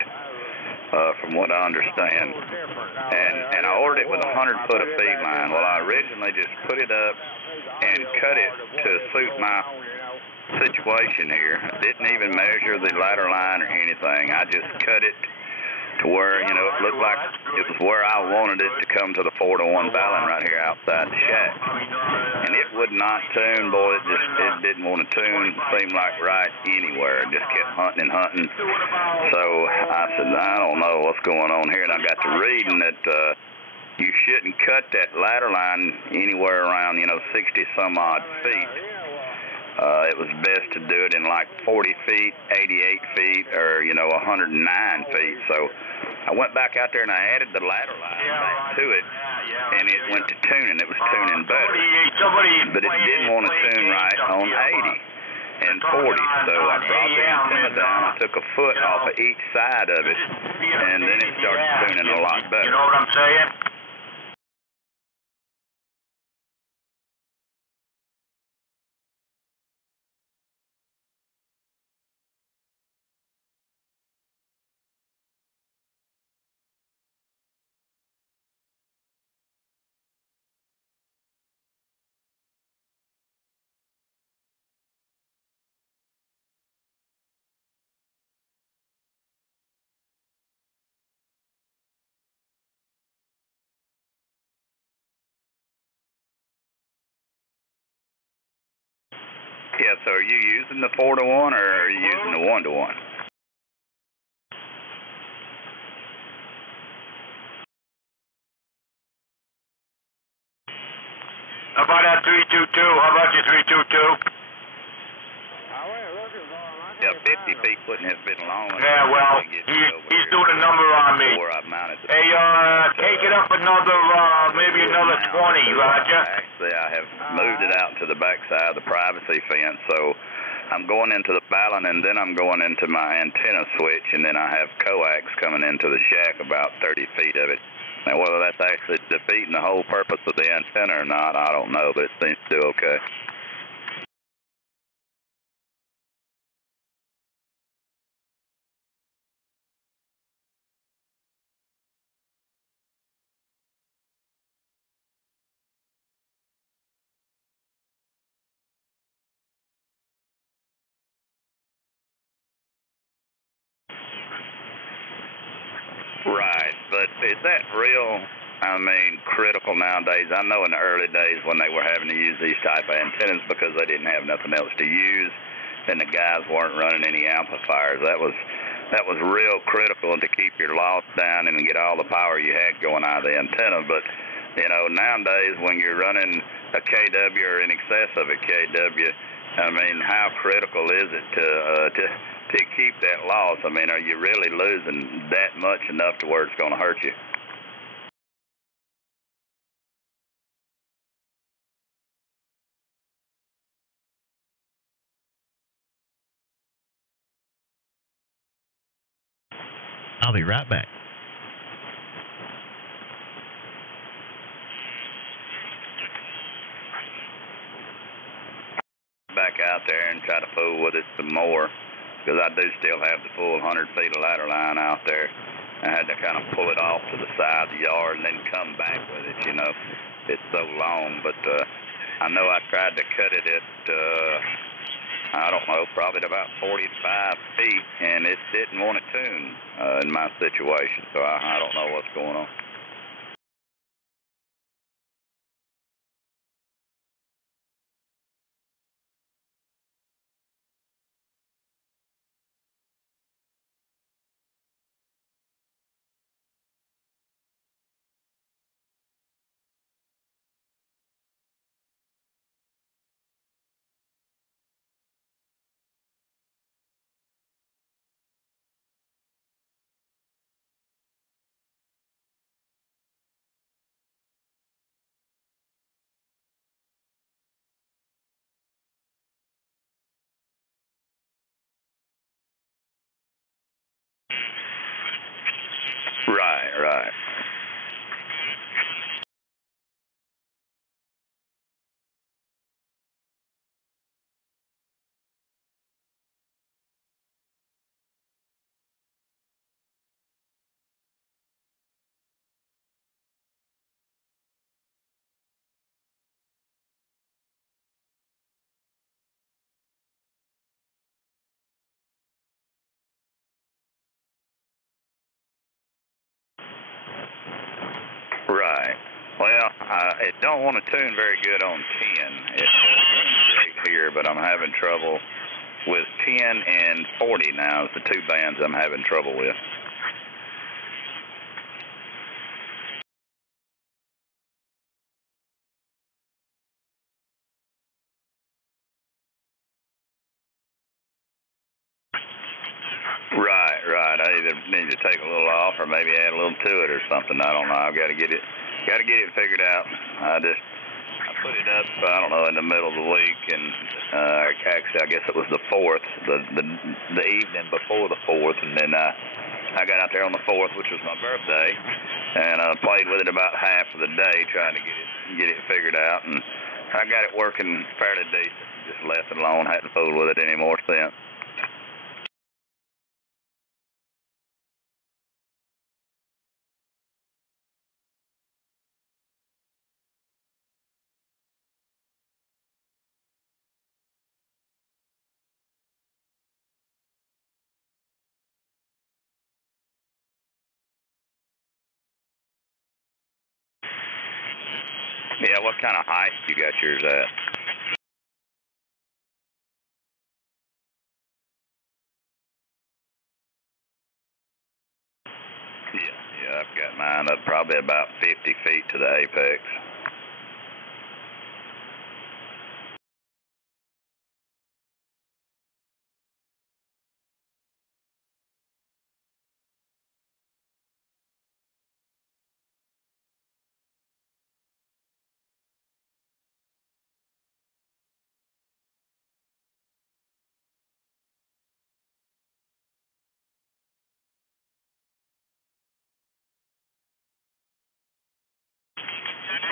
from what I understand. And I ordered it with 100 foot of feed line. Well, I originally just put it up and cut it to suit my situation here. I didn't even measure the ladder line or anything. I just cut it to where, it looked like it was where I wanted it to come to the 4-to-1 balun right here outside the shack. And it would not tune, boy. It didn't want to tune. Seemed like right anywhere. It just kept hunting and hunting. So I said, I don't know what's going on here. And I got to reading that you shouldn't cut that ladder line anywhere around, 60 some odd feet. It was best to do it in like 40 feet, 88 feet, or, 109 feet. So I went back out there and I added the ladder line back to it, and it went to tuning. It was tuning better. But it didn't want to tune right on 80. and 40. So I brought the antenna down. I took a foot off of each side of it, and then it started tuning a lot better. You know what I'm saying? Yeah, so are you using the 4-to-1 or are you using the 1-to-1? How about that 322? How about your 322? Yeah, 50 feet wouldn't have been long enough. Yeah, well, he's doing a number on me. Where I've mounted the Hey, take it up another, maybe another 20, Roger. Actually, I have moved it out to the backside of the privacy fence, so I'm going into the balun, and then I'm going into my antenna switch, and then I have coax coming into the shack about 30 feet of it. Now, whether that's actually defeating the whole purpose of the antenna or not, I don't know, but it seems to do okay. Right, but is that real, I mean, critical nowadays? I know in the early days when they were having to use these type of antennas because they didn't have nothing else to use, and the guys weren't running any amplifiers. That was real critical to keep your loss down and get all the power you had going out of the antenna. But, you know, nowadays when you're running a KW or in excess of a KW, I mean, how critical is it to keep that loss? I mean, are you really losing that much enough to where it's going to hurt you? I'll be right back. Back out there and try to fool with it some more, because I do still have the full 100 feet of ladder line out there. I had to kind of pull it off to the side of the yard and then come back with it, you know. It's so long, but I know I tried to cut it at, I don't know, probably about 45 feet, and it didn't want to tune in my situation, so I don't know what's going on. Right. Right. Well, it don't want to tune very good on 10. It tunes great here, but I'm having trouble with 10 and 40 now. It's the two bands I'm having trouble with. Right. I either need to take a little off or maybe add a little to it or something. I don't know. I've got to get it figured out. I put it up, I don't know, in the middle of the week, and actually, I guess it was the 4th, the evening before the 4th, and then I got out there on the 4th, which was my birthday, and I played with it about half of the day, trying to get it figured out, and I got it working fairly decent. Just left it alone, hadn't fooled with it anymore since. Yeah, what kind of height you got yours at? Yeah, I've got mine up probably about 50 feet to the apex.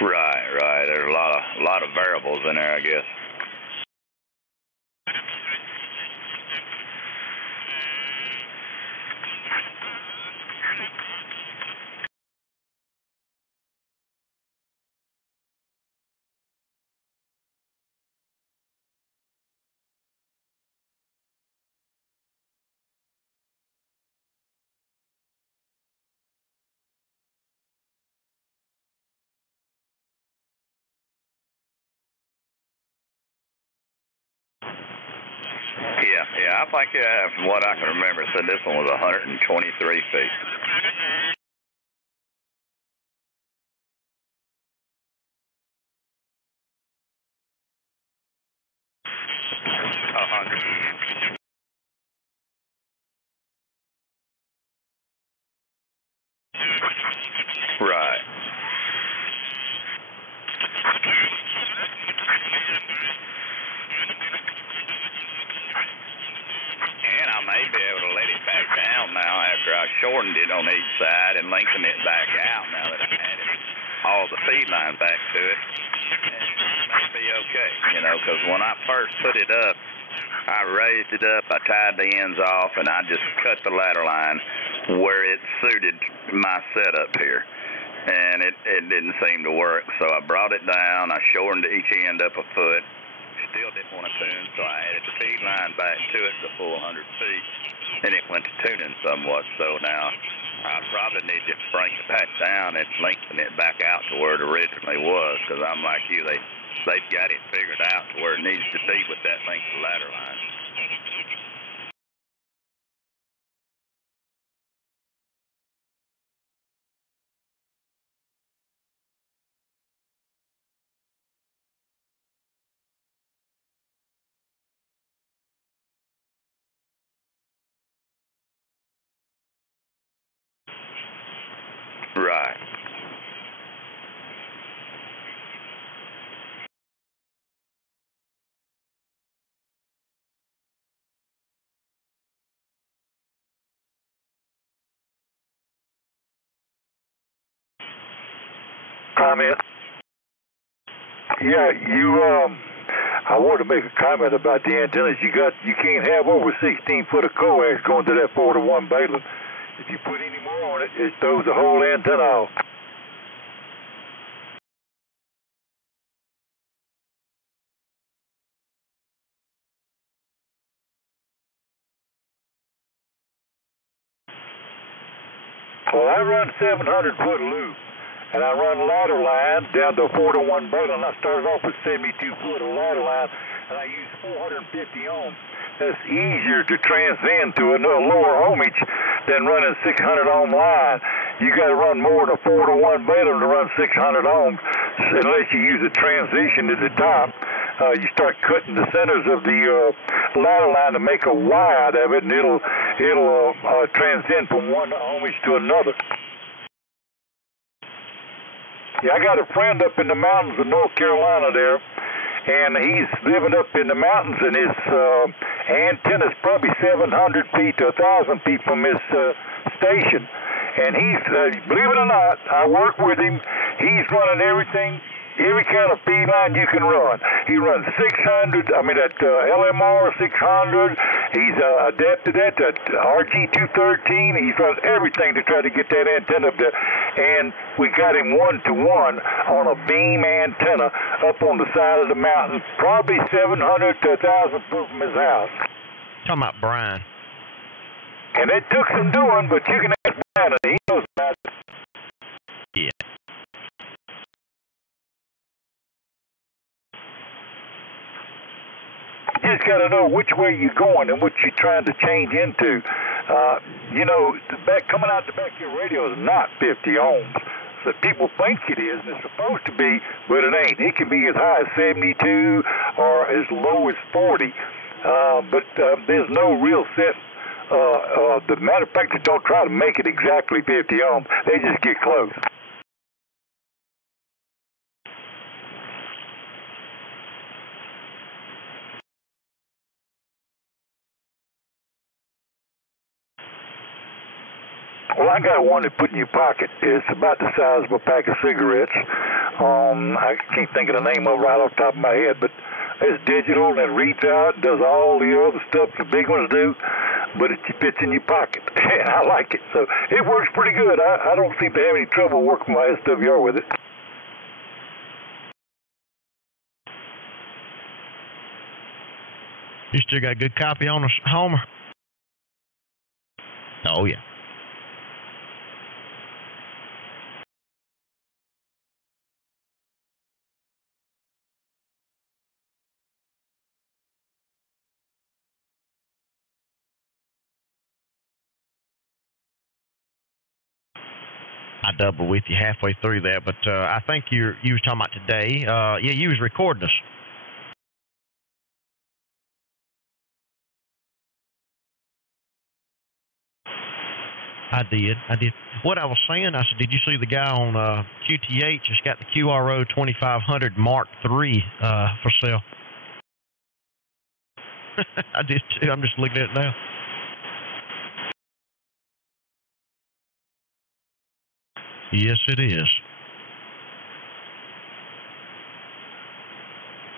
Right. There's a lot of variables in there, I guess. Yeah, I think from what I can remember, it said this one was 123 feet. Right. And I may be able to let it back down now after I shortened it on each side and lengthened it back out now that I added all the feed line back to it. And it may be okay, because when I first put it up, I raised it up, I tied the ends off, and I just cut the ladder line where it suited my setup here. And it didn't seem to work, so I brought it down, I shortened each end up a foot, still didn't want to tune, so I added the feed line back to it the full 100 feet, and it went to tuning somewhat. So now I probably need to bring it back down and lengthen it back out to where it originally was, because I'm like you, they've got it figured out to where it needs to be with that length of ladder line. Right. Comment. Yeah, I wanted to make a comment about the antennas. You can't have over 16 foot of coax going to that 4-to-1 baling. If you put any more on it, it throws the whole antenna off. Well, I run 700 foot loop, and I run ladder line down to a 4-to-1 baling. I started off with 72 foot of ladder line, and I used 450 ohms. That's easier to transcend to a lower ohmage than running 600 ohm line. You got to run more than a 4-to-1 baling to run 600 ohms, unless you use a transition at the top. You start cutting the centers of the ladder line to make a Y out of it, and it'll transcend from one ohmage to another. Yeah, I got a friend up in the mountains of North Carolina there, and he's living up in the mountains, and his antenna's probably 700 feet to 1,000 feet from his station. And he's, believe it or not, I work with him. He's running everything, every kind of feed line you can run. He runs 600, that LMR 600. He's adapted that to RG213. He's run everything to try to get that antenna up there. And we got him 1-to-1 on a beam antenna up on the side of the mountain, probably 700 to 1,000 foot from his house. Talking about Brian. And it took some doing, but you can ask Brian, and he knows about it. Yeah. You just got to know which way you're going and what you're trying to change into. Coming out the back of your radio is not 50 ohms. So people think it is, and it's supposed to be, but it ain't. It can be as high as 72 or as low as 40, but there's no real set. The matter of fact, they don't try to make it exactly 50 ohms. They just get close. Well, I got one to put in your pocket. It's about the size of a pack of cigarettes. I can't think of the name of it right off the top of my head, but it's digital and it reads out, does all the other stuff the big ones do, but it fits in your pocket. And I like it. So it works pretty good. I don't seem to have any trouble working my SWR with it. You still got a good copy on us, Homer? Oh, yeah. I doubled with you halfway through that, but I think you was talking about today. Yeah, you was recording us. I did. What I was saying, I said, did you see the guy on QTH that's got the QRO 2500 Mark III for sale? I did too. I'm just looking at it now. Yes, it is.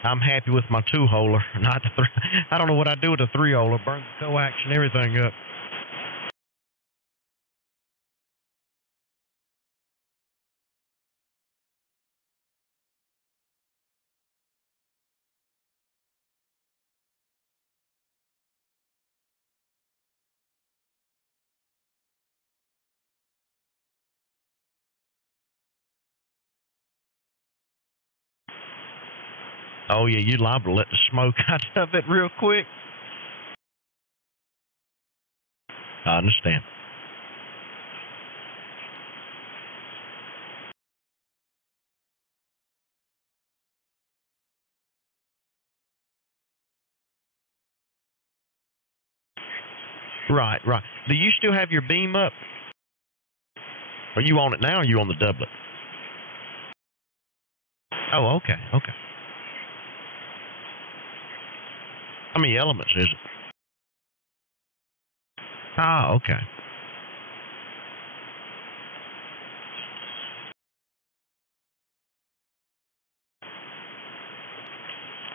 I'm happy with my 2-holer, not the 3. I don't know what I do with a 3-holer. Burn the coax and everything up. Oh, yeah, you're liable to let the smoke out of it real quick. I understand. Right. Do you still have your beam up? Are you on it now, or are you on the doublet? Oh, okay. How many elements is it? Ah, okay.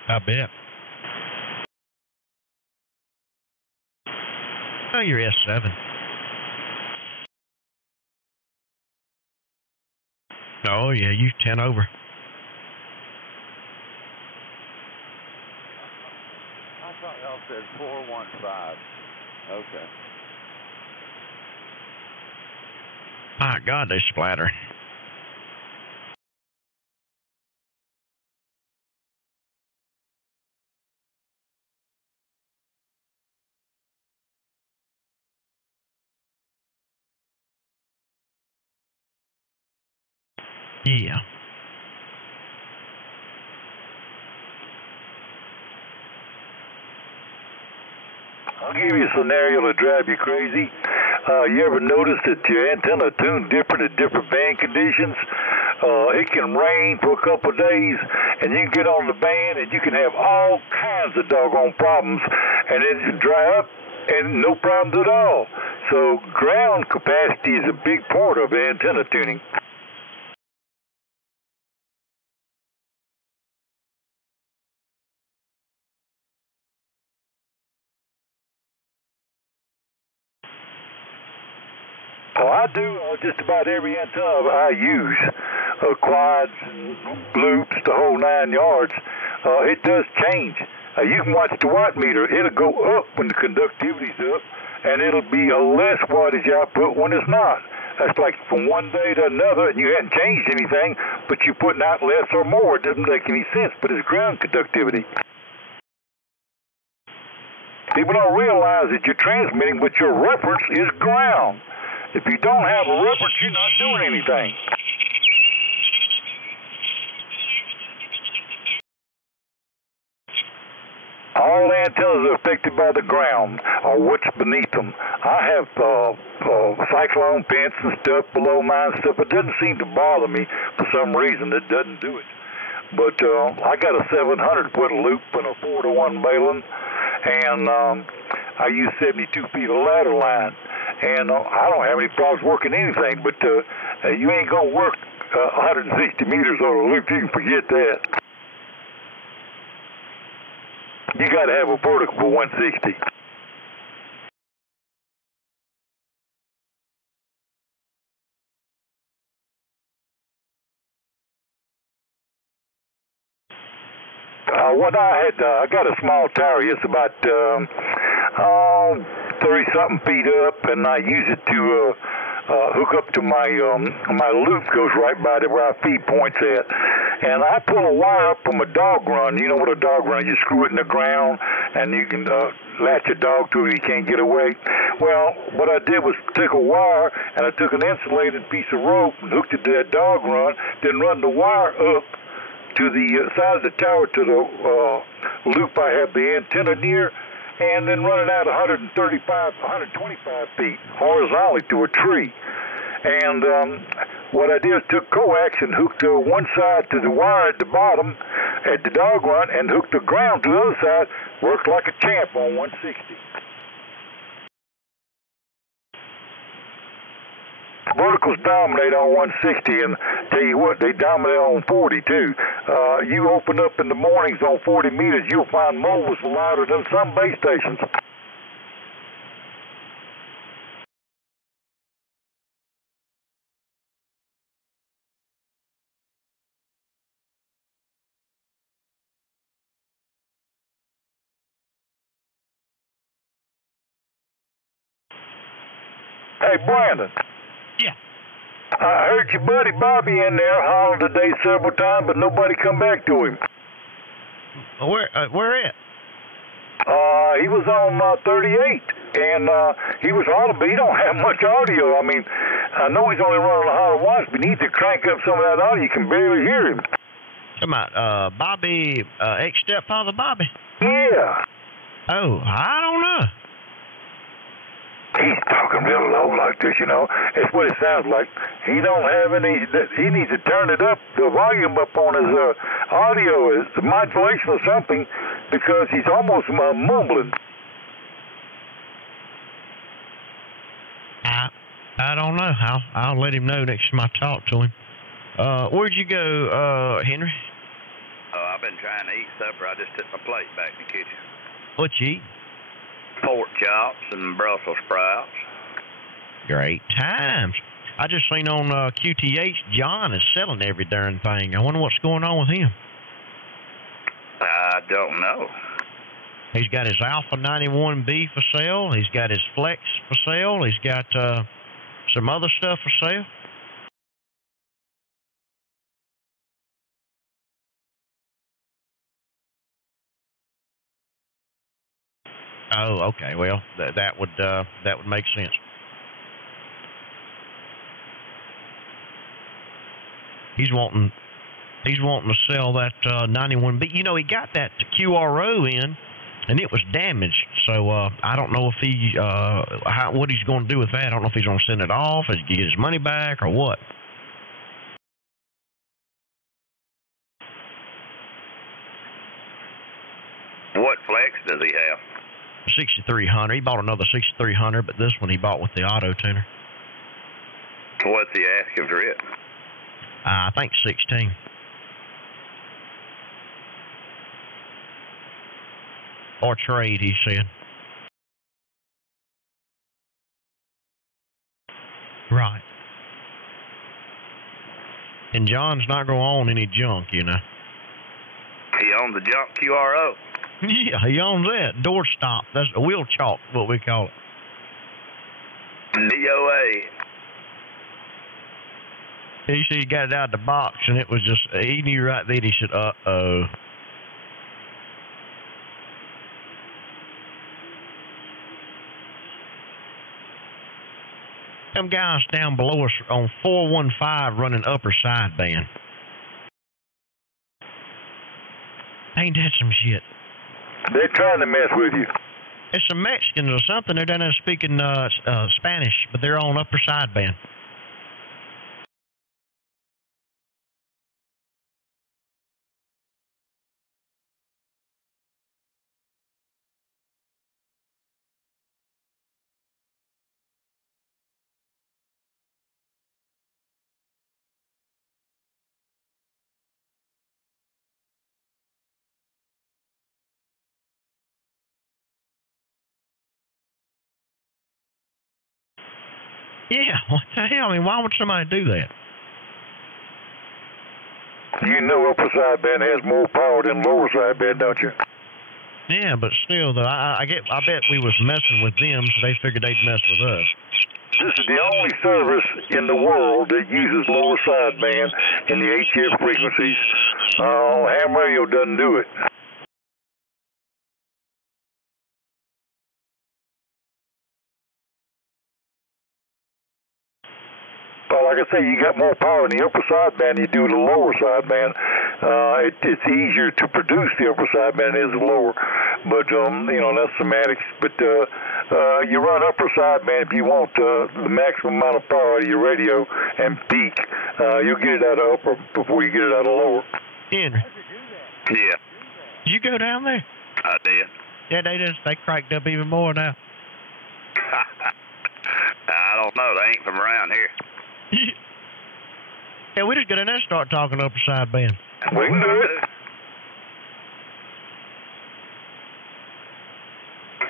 I bet. Oh, you're S7. Oh, yeah, you 10 over. I thought y'all said 415. Okay. My God, they splatter. Yeah. I'll give you a scenario to drive you crazy. You ever notice that your antenna tuned different at different band conditions? It can rain for a couple of days, and you can get on the band, and you can have all kinds of doggone problems, and it dry up, and no problems at all. So ground capacity is a big part of antenna tuning. Oh, I do just about every antenna I use, quads, loops, the whole 9 yards. It does change. You can watch the watt meter. It'll go up when the conductivity's up, and it'll be a less wattage output when it's not. That's like from one day to another, and you hadn't changed anything, but you're putting out less or more. It doesn't make any sense, but it's ground conductivity. People don't realize that you're transmitting, but your reference is ground. If you don't have a reference, you're not doing anything. All antennas are affected by the ground or what's beneath them. I have cyclone pins and stuff below mine and stuff. It doesn't seem to bother me for some reason. It doesn't do it. But I got a 700-foot loop and a 4-to-1 baling, and I use 72 feet of ladder line. And I don't have any problems working anything, but you ain't going to work 160 meters on a loop. You can forget that. You got to have a vertical for 160. I got a small tower. It's about 30-something feet up, and I use it to hook up to my loop. Goes right by where our feed point's at, and I pull a wire up from a dog run. You know what a dog run? You screw it in the ground, and you can latch a dog to it. He can't get away. Well, what I did was take a wire, and I took an insulated piece of rope and hooked it to that dog run, then run the wire up to the side of the tower to the loop I have the antenna near, and then run it out 125 feet horizontally to a tree. And what I did is took coax and hooked one side to the wire at the bottom at the dog run and hooked the ground to the other side. Worked like a champ on 160. Verticals dominate on 160, and tell you what, they dominate on 40 too. You open up in the mornings on 40 meters, you'll find mobiles louder than some base stations. Hey, Brandon. Yeah. I heard your buddy Bobby in there hollering today several times, but nobody come back to him. Where at? He was on 38, and he was hollering, but he don't have much audio. I mean, I know he's only running 100 watts, but he needs to crank up some of that audio. You can barely hear him. Come on, Bobby, ex-stepfather Bobby? Yeah. Oh, I don't know. He's talking real low like this, you know. That's what it sounds like. He don't have any. He needs to turn it up, the volume up on his audio, his modulation or something, because he's almost mumbling. I don't know. I'll let him know next time I talk to him. Where'd you go, Henry? Oh, I've been trying to eat supper. I just took my plate back in the kitchen. What you eat? Pork chops and Brussels sprouts. Great times. I just seen on QTH, John is selling every darn thing. I wonder what's going on with him. I don't know. He's got his Alpha 91B for sale. He's got his Flex for sale. He's got some other stuff for sale. Oh, okay. Well, that would make sense. He's wanting to sell that 91B. You know, he got that QRO in, and it was damaged. So I don't know if he what he's going to do with that. I don't know if he's going to send it off, or get his money back, or what. flex does he have? 6300. He bought another 6300, but this one he bought with the auto tuner. What's he asking for it? I think 16. Or trade, he said. Right. And John's not going to own any junk, you know. He owns the junk QRO. Yeah, he owns that. Door stop. That's a wheel chalk, what we call it. DOA. He said he got it out of the box, and it was just, he knew right then, he said, uh-oh. Them guys down below us on 415 running upper sideband. Ain't that some shit? They're trying to mess with you. It's some Mexicans or something. They're down there speaking Spanish, but they're on upper sideband. Yeah, what the hell? I mean, why would somebody do that? You know upper sideband has more power than lower sideband, don't you? Yeah, but still, though, I bet we was messing with them, so they figured they'd mess with us. This is the only service in the world that uses lower sideband in the HF frequencies. Ham radio doesn't do it. Well, like I say, you got more power in the upper sideband than you do the lower sideband. It's easier to produce the upper sideband than it is the lower. But, that's semantics. But you run upper sideband if you want the maximum amount of power out of your radio and peak. You'll get it out of upper before you get it out of lower. Henry. Yeah. Did you go down there? I did. Yeah, they cracked up even more now. I don't know. They ain't from around here. Yeah, we just get in there and start talking upper sideband. We can do it.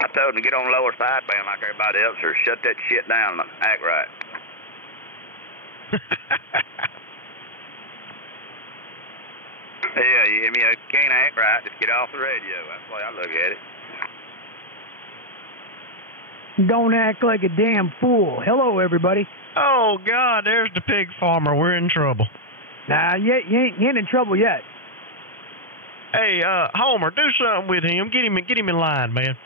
I told them to get on lower sideband like everybody else or shut that shit down and act right. Yeah, you hear me? You can't act right. Just get off the radio. That's the way I look at it. Don't act like a damn fool. Hello, everybody. Oh, God, there's the pig farmer. We're in trouble. Nah, you ain't in trouble yet. Hey, Homer, do something with him. Get him in line, man.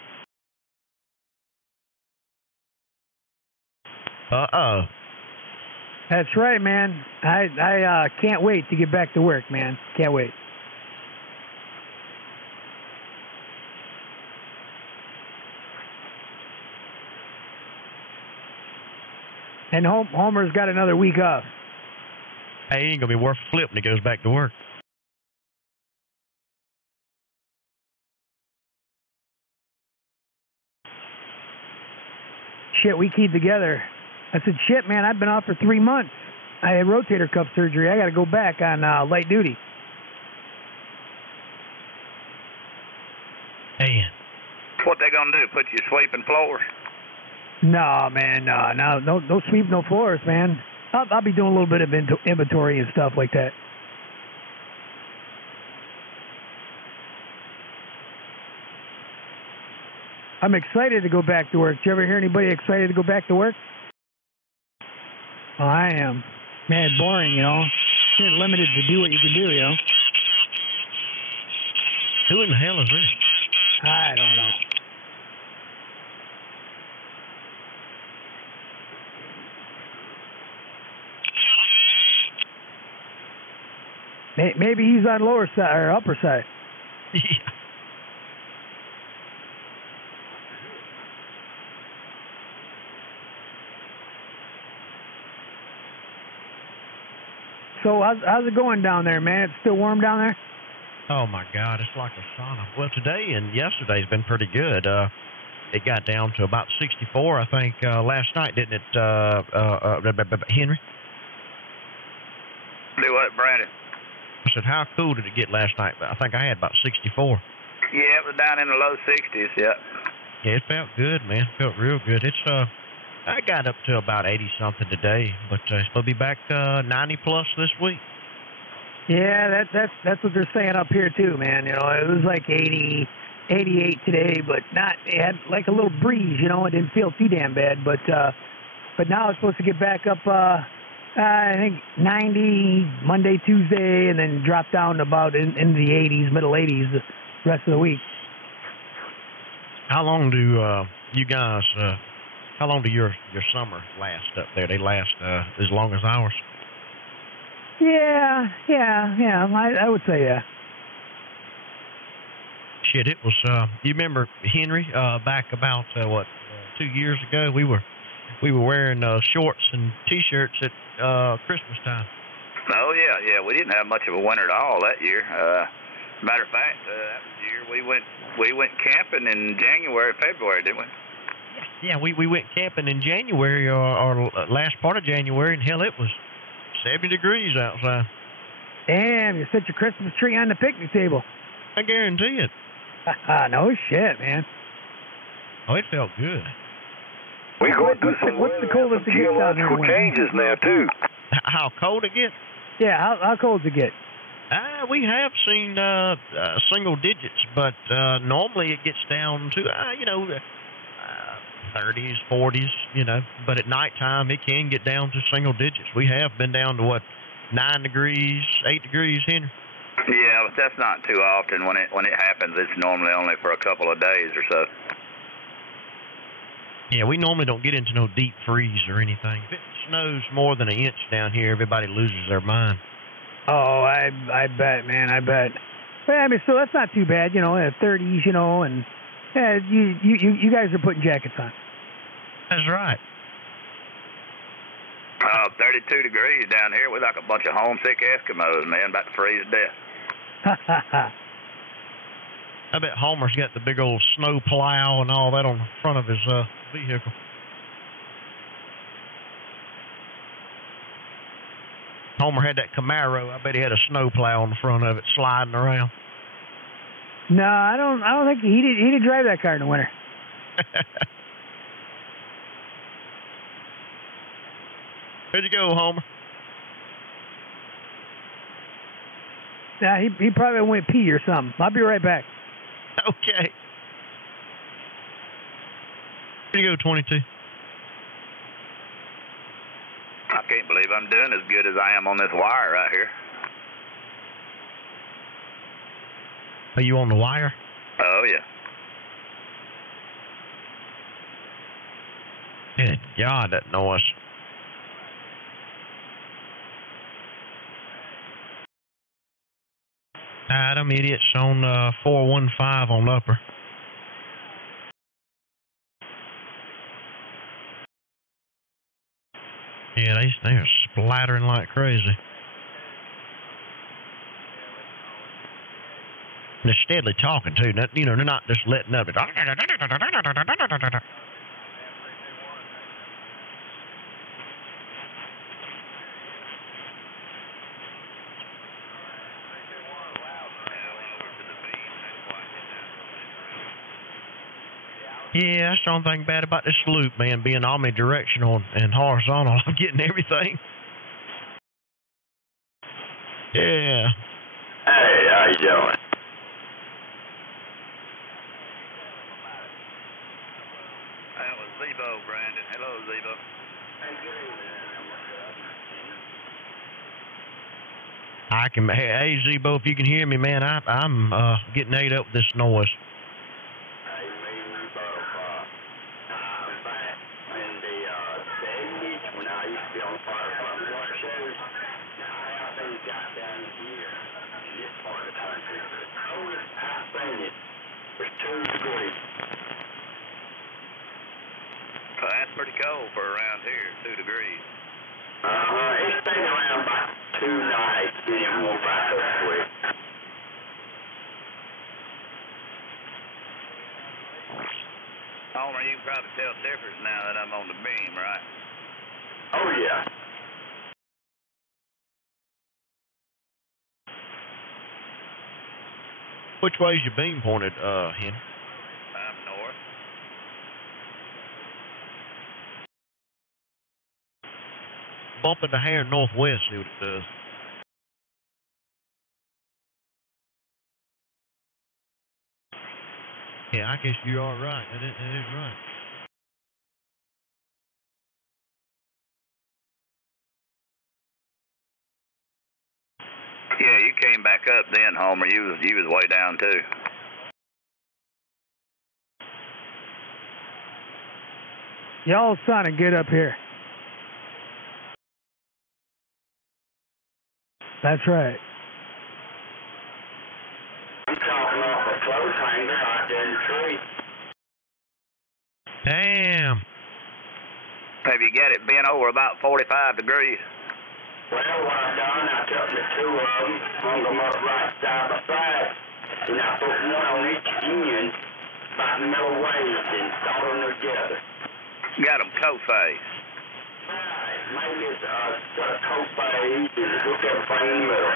Uh-oh. That's right, man. I can't wait to get back to work, man. Can't wait. And Homer's got another week off. Hey, he ain't going to be worth a flip when he goes back to work. Shit, we keyed together. I said, shit, man, I've been off for 3 months. I had rotator cuff surgery. I got to go back on light duty. Man. What they going to do, put you sweeping floors? No, man, no, don't sweep no floors, man. I'll be doing a little bit of inventory and stuff like that. I'm excited to go back to work. Did you ever hear anybody excited to go back to work? Oh, I am. Man, boring, you know. You're limited to do what you can do, you know. Who in the hell is this? I don't know. Maybe he's on lower side or upper side. Yeah. So how's it going down there, man? It's still warm down there? Oh, my God, it's like a sauna. Well, today and yesterday's been pretty good. It got down to about 64, I think, last night, didn't it, Henry? Do what, Brandon? I said, how cool did it get last night? I think I had about 64. Yeah, it was down in the low 60s, yeah. Yeah, it felt good, man. It felt real good. It's I got up to about 80-something today, but it's supposed to be back 90-plus this week. Yeah, that's what they're saying up here, too, man. You know, it was like 80, 88 today, but not, it had like a little breeze, you know. It didn't feel too damn bad, but now it's supposed to get back up, I think 90 Monday, Tuesday, and then drop down to about in the 80s, middle 80s the rest of the week. How long do you guys, how long do your summer last up there? They last as long as ours? Yeah, I would say, yeah. Shit, it was, you remember, Henry, back about, 2 years ago, we were wearing shorts and T-shirts at Christmas time. Oh, yeah, we didn't have much of a winter at all that year. Matter of fact, that year we went camping in January, February, didn't we? Yeah, we went camping in January or last part of January, and hell, it was 70 degrees outside. Damn, you set your Christmas tree on the picnic table. I guarantee it. No shit, man. Oh, it felt good. We going through some what's the coldest it gets down here? Changes now too. How cold it gets? Yeah, how cold does it get? We have seen single digits, but normally it gets down to 30s, 40s, But at nighttime it can get down to single digits. We have been down to 9 degrees, 8 degrees, Henry. Yeah, but that's not too often. When it happens, it's normally only for a couple of days or so. Yeah, we normally don't get into no deep freeze or anything. If it snows more than an inch down here, everybody loses their mind. Oh, I bet, man, I bet. Well, I mean, so that's not too bad, 30s, and you guys are putting jackets on. That's right. 32 degrees down here. We're like a bunch of homesick Eskimos, man, about to freeze to death. I bet Homer's got the big old snow plow and all that on the front of his vehicle. Homer had that Camaro. I bet he had a snow plow on the front of it, sliding around. No, I don't think he did drive that car in the winter. Where'd you go, Homer? Yeah, he probably went pee or something. I'll be right back. Okay. Where'd you go, 22? I can't believe I'm doing as good as I am on this wire right here. Are you on the wire? Oh, yeah. Good God, that noise. Adam, idiots on 415 on upper. Yeah, they're splattering like crazy. And they're steadily talking, too. They're not just letting up. Yeah, that's the only thing bad about this loop, man, being omnidirectional and horizontal. I'm getting everything. Yeah. Hey, how you doing? That was Zebo, Brandon. Hello, Zebo. I can. Hey, Zebo, if you can hear me, man, I'm getting ate up with this noise. That's pretty cold for around here, 2 degrees. It's been around about 2 nights, then it won't back up quick. can probably tell the difference now that I'm on the beam, right? Oh, yeah. Which way's your beam pointed, Henry? I'm north. Bump it a hair northwest, see what it does. Yeah, I guess you are right. That is right. Yeah, you came back up then, Homer. You was way down too. Y'all sounding good up here. That's right. I'm talking off a clothes hanger out there in the tree. Damn. Have you got it bent over about 45 degrees? Well, what I done, I took the two of them, hung them up right side by side, and I put one on each end, about the middle waist, and sawed them together. Got them co-phase. Right, maybe it's got a co-phase and hook everything in the middle.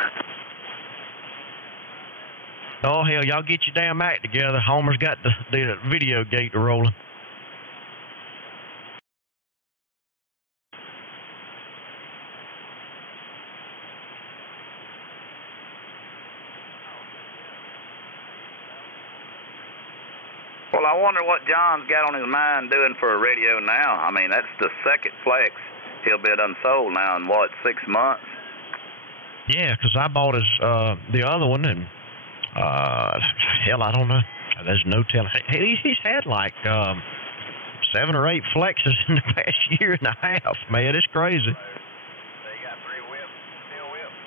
Oh, hell, y'all get your damn act together. Homer's got the video gate rolling. Well, I wonder what John's got on his mind doing for a radio now. I mean, that's the second flex he'll be unsold now in, what, 6 months? Yeah, because I bought his the other one, and hell, I don't know. There's no telling. He's had like 7 or 8 flexes in the past year and a half, man. It's crazy. They got 3 whips, steel whips.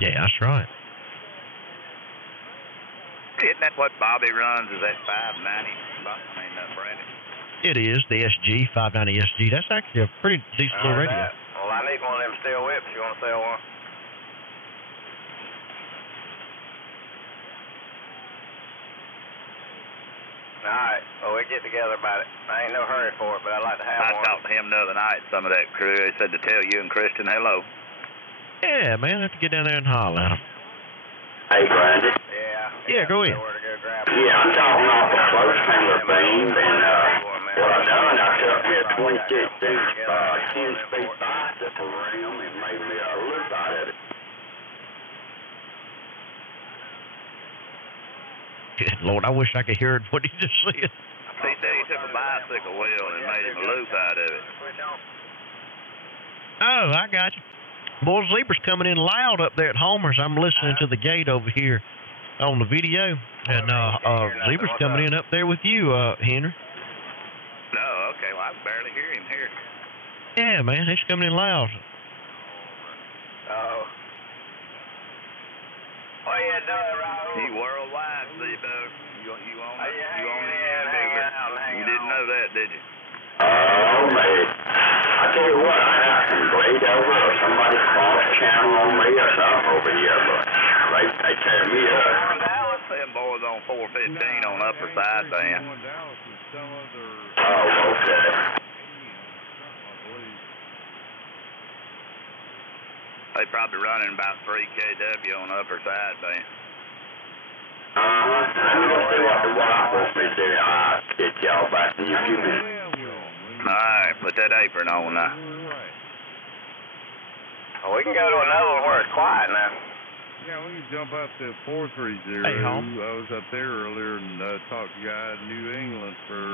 Yeah, that's right. Isn't that what Bobby runs? Is that 590? Brandon? It is, the SG, 590 SG. That's actually a pretty decent little radio. Well, I need one of them steel whips. You want to sell one? All right. Well, we get together about it. I ain't no hurry for it, but I'd like to have I one. talked to him the other night, some of that crew. They said to tell you and Christian hello. Yeah, man, I have to get down there and holler at him. Hey, Brandon. Yeah, go ahead. Yeah, I'm talking off a close hanger beam, and what I done, I took me a 26-inch 10-speed bicycle rim and made me a loop out of it. Good Lord, I wish I could hear what he just said. He said he took a bicycle wheel and made him a loop out of it. Oh, I got you. Boy, Zebra's coming in loud up there at Homer's. I'm listening to the gate over here on the video, and Zebra's coming in up there with you, Henry. No, okay, well, I barely hear him here. Yeah, man, he's coming in loud. Oh. What you doing, Raul? He worldwide, Zebo. You own it. You own it. You didn't know that, did you? Oh, man. I tell you what, I got some blade over or somebody crossed channel on me or something over here, but they tear me up. Them boys on 415 on upper side band. Oh, okay. They probably running about 3 kW on upper side band. Let me go see what the wife wants me to do. I'll get y'all back in a few minutes. All right, put that apron on now. Well, we can go to another one where it's quiet now. Yeah, we can jump up to 430. Hey, home. I was up there earlier and talked to a guy in New England for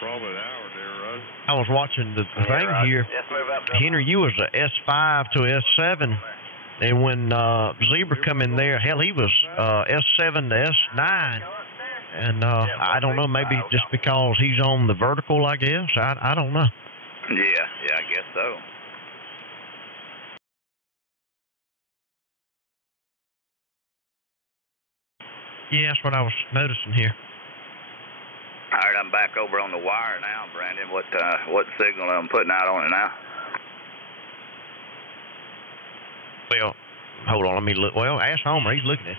probably an hour there, right? I was watching the thing here. Just move up. Henry, you was a S5 to S7, and when Zebra come in there, hell, he was S7 to S9. And I don't know, maybe just because he's on the vertical, I guess. I don't know. Yeah, I guess so. Yeah, that's what I was noticing here. All right, I'm back over on the wire now, Brandon. What signal I'm putting out on it now? Well, hold on, let me look. Well, ask Homer. He's looking at it.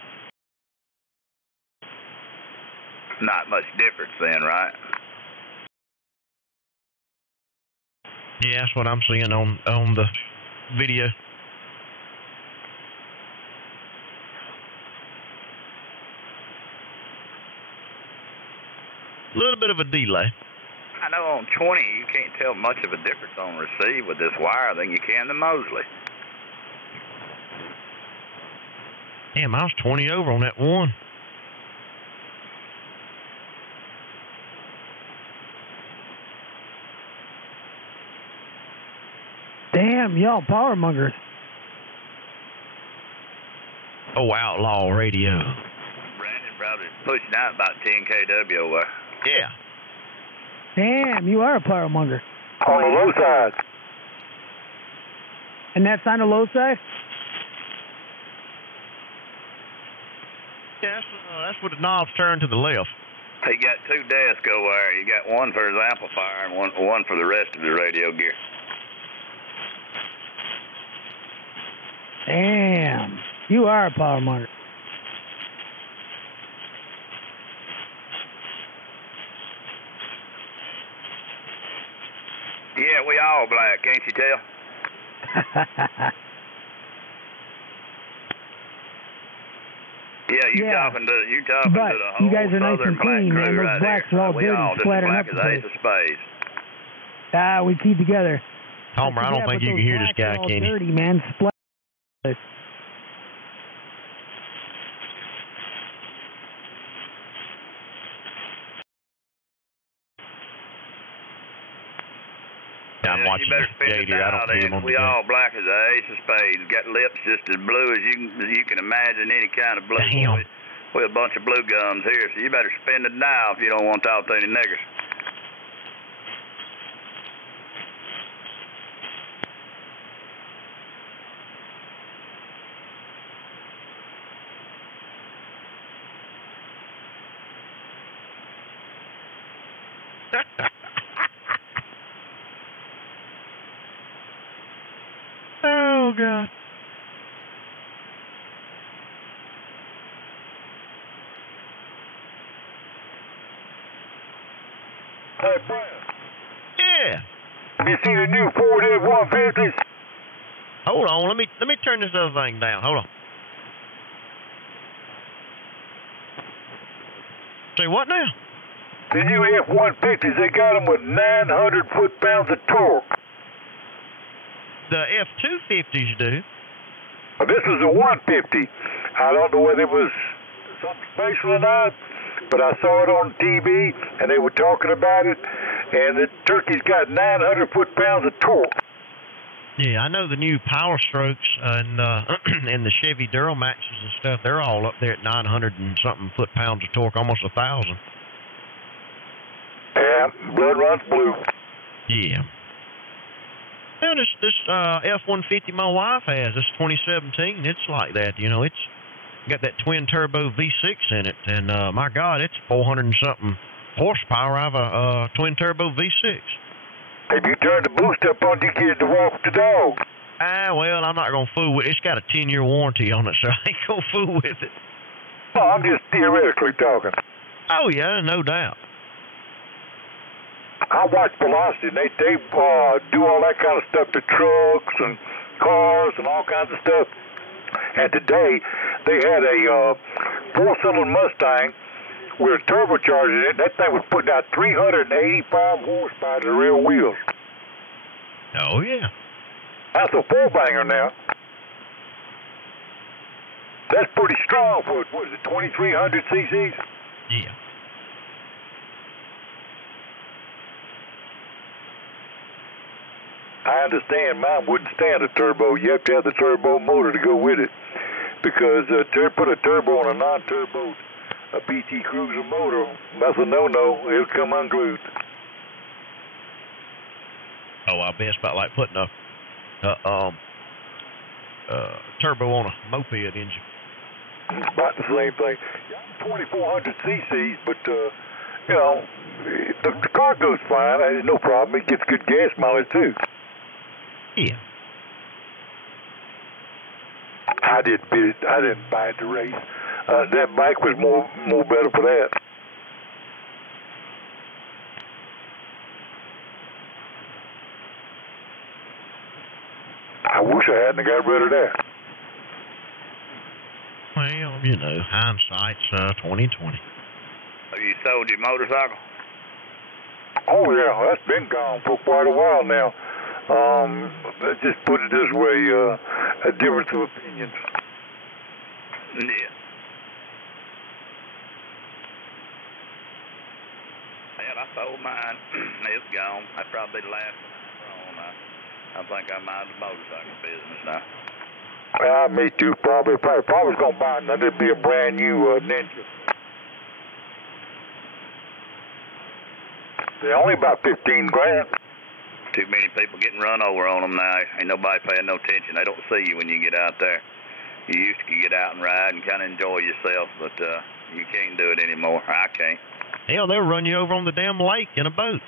Not much difference then, right? Yeah, that's what I'm seeing on the video. A little bit of a delay. I know on 20 you can't tell much of a difference on receive with this wire than you can the Mosley. Damn, I was 20 over on that one. Damn, y'all power mongers. Oh, Outlaw Radio. Brandon probably pushing out about 10 kW over. Yeah. Damn, you are a power monger. On the low side. And that's on the low side? Yeah, that's what the knobs turn to the left. He got two desks over there. You got one for his amplifier and one for the rest of the radio gear. Damn, you are a power monger. Yeah, we all black, can't you tell? Yeah, you talking to the whole you guys are nice southern and clean, black man. crew Those right blacks there. are all We dirty, all just splattering black up as the ace of spades. We keep together. Homer, I don't think you can hear this guy, can you? Dirty, man. I'm watching you better spin it JD. I don't see him on we the all black as an ace of spades. Got lips just as blue as you can imagine any kind of blue. Damn. We're a bunch of blue gums here, so you better spin it now if you don't want to talk to any niggers. Oh, God. Hey, Brian. Yeah. You see the new Ford F-150s? Hold on. Let me turn this other thing down. Hold on. Say what now? The new F-150s, they got them with 900 foot-pounds of torque. The F-250s do. Well, this was a 150. I don't know whether it was something special or not, but I saw it on TV, and they were talking about it, and the turkey's got 900 foot-pounds of torque. Yeah, I know the new Power Strokes and the Chevy Duramaxes and stuff, they're all up there at 900 and something foot-pounds of torque, almost 1,000. Yeah, blood runs blue. Yeah. Well, this F-150 my wife has, this 2017, it's like that, you know, it's got that twin-turbo V6 in it, and my God, it's 400 and something horsepower out of a twin-turbo V6. If you turn the boost up on, you get to walk the dog. Well, I'm not going to fool with it. It's got a 10-year warranty on it, so I ain't going to fool with it. Oh, I'm just theoretically talking. Oh, yeah, no doubt. I watch Velocity, and they do all that kind of stuff to trucks and cars and all kinds of stuff. And today, they had a four-cylinder Mustang with a turbocharger in it. That thing was putting out 385 horsepower to the rear wheels. Oh, yeah. That's a four-banger now. That's pretty strong for, what is it, 2,300 cc's? Yeah. I understand mine wouldn't stand a turbo. You have to have the turbo motor to go with it. Because put a turbo on a non-turbo BT Cruiser motor, that's a no-no. It'll come unglued. Oh, I bet it's about like putting a turbo on a moped engine. It's about the same thing. 2,400 cc's, but, you know, the car goes fine. There's no problem. It gets good gas mileage, too. Yeah. I didn't bid it. I didn't buy it to race. That bike was more better for that. I wish I hadn't got rid of that. Well, you know, hindsight's 2020. Have you sold your motorcycle? Oh yeah, that's been gone for quite a while now. Let's just put it this way, a difference of opinions. Yeah. Hell, I sold mine. It's gone. That's probably the last one I I think I'm out of the motorcycle business now. Me too, probably. If I was going to buy another, it'd be a brand new Ninja. They're only about 15 grand. Too many people getting run over on them now. Ain't nobody paying no attention. They don't see you when you get out there. You used to get out and ride and kind of enjoy yourself, but you can't do it anymore. I can't. Hell, they'll run you over on the damn lake in a boat.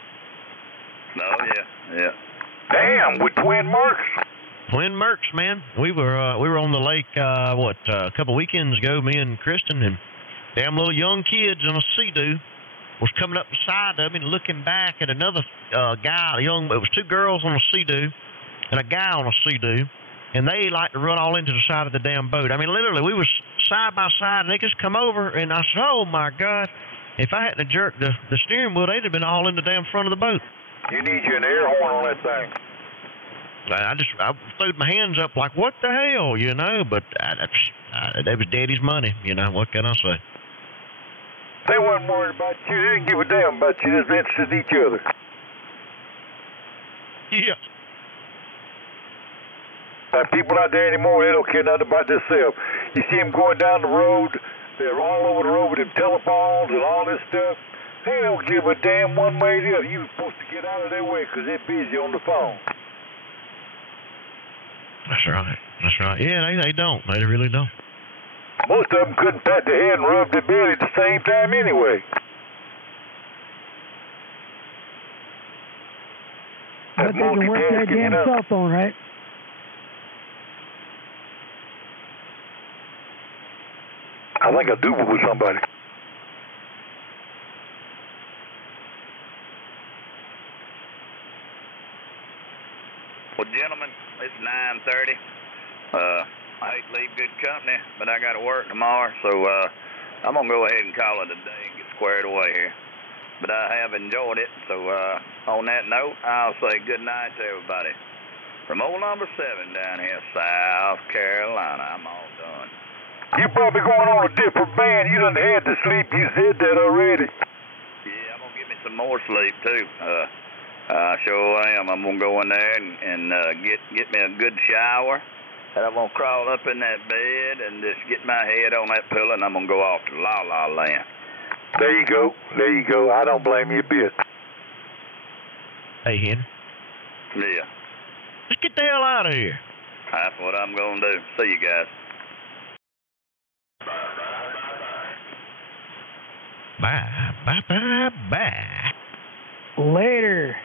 Oh, yeah. Damn, with twin Mercs. Twin Mercs, man. We were on the lake, a couple weekends ago, me and Kristen, and damn little young kids on a Sea-Doo was coming up beside of me and looking back at another guy, it was two girls on a Sea-Doo and a guy on a Sea-Doo, and they like to run all into the side of the damn boat. I mean, literally, we was side by side, and they just come over, and I said, oh, my God, if I hadn't jerked the steering wheel, they'd have been all in the damn front of the boat. You need you an air horn on that thing. I threw my hands up like, what the hell, you know? But that was Daddy's money, you know. What can I say? They weren't worried about you. They didn't give a damn about you. They was interested in each other. Yeah. Like people out there anymore, they don't care nothing about themselves. You see them going down the road, they're all over the road with them telephones and all this stuff. They don't give a damn one way or the other. You're supposed to get out of their way because they're busy on the phone. That's right. That's right. Yeah, they don't. They really don't. Most of them couldn't pat their head and rub their belly at the same time anyway. But they can work their damn cell phone, right? I think I do with somebody. Well, gentlemen, it's 9:30. I hate to leave good company, but I got to work tomorrow, so I'm going to go ahead and call it a day and get squared away here. But I have enjoyed it, so on that note, I'll say good night to everybody. From old number 7 down here, South Carolina, I'm all done. You're probably going on a different band. You done had to sleep. You said that already. Yeah, I'm going to get me some more sleep, too. I sure am. I'm going to go in there and get me a good shower. And I'm going to crawl up in that bed and just get my head on that pillow, and I'm going to go off to La La Land. There you go. There you go. I don't blame you a bit. Hey, Henry. Yeah. Just get the hell out of here. That's what I'm going to do. See you guys. Bye. Later.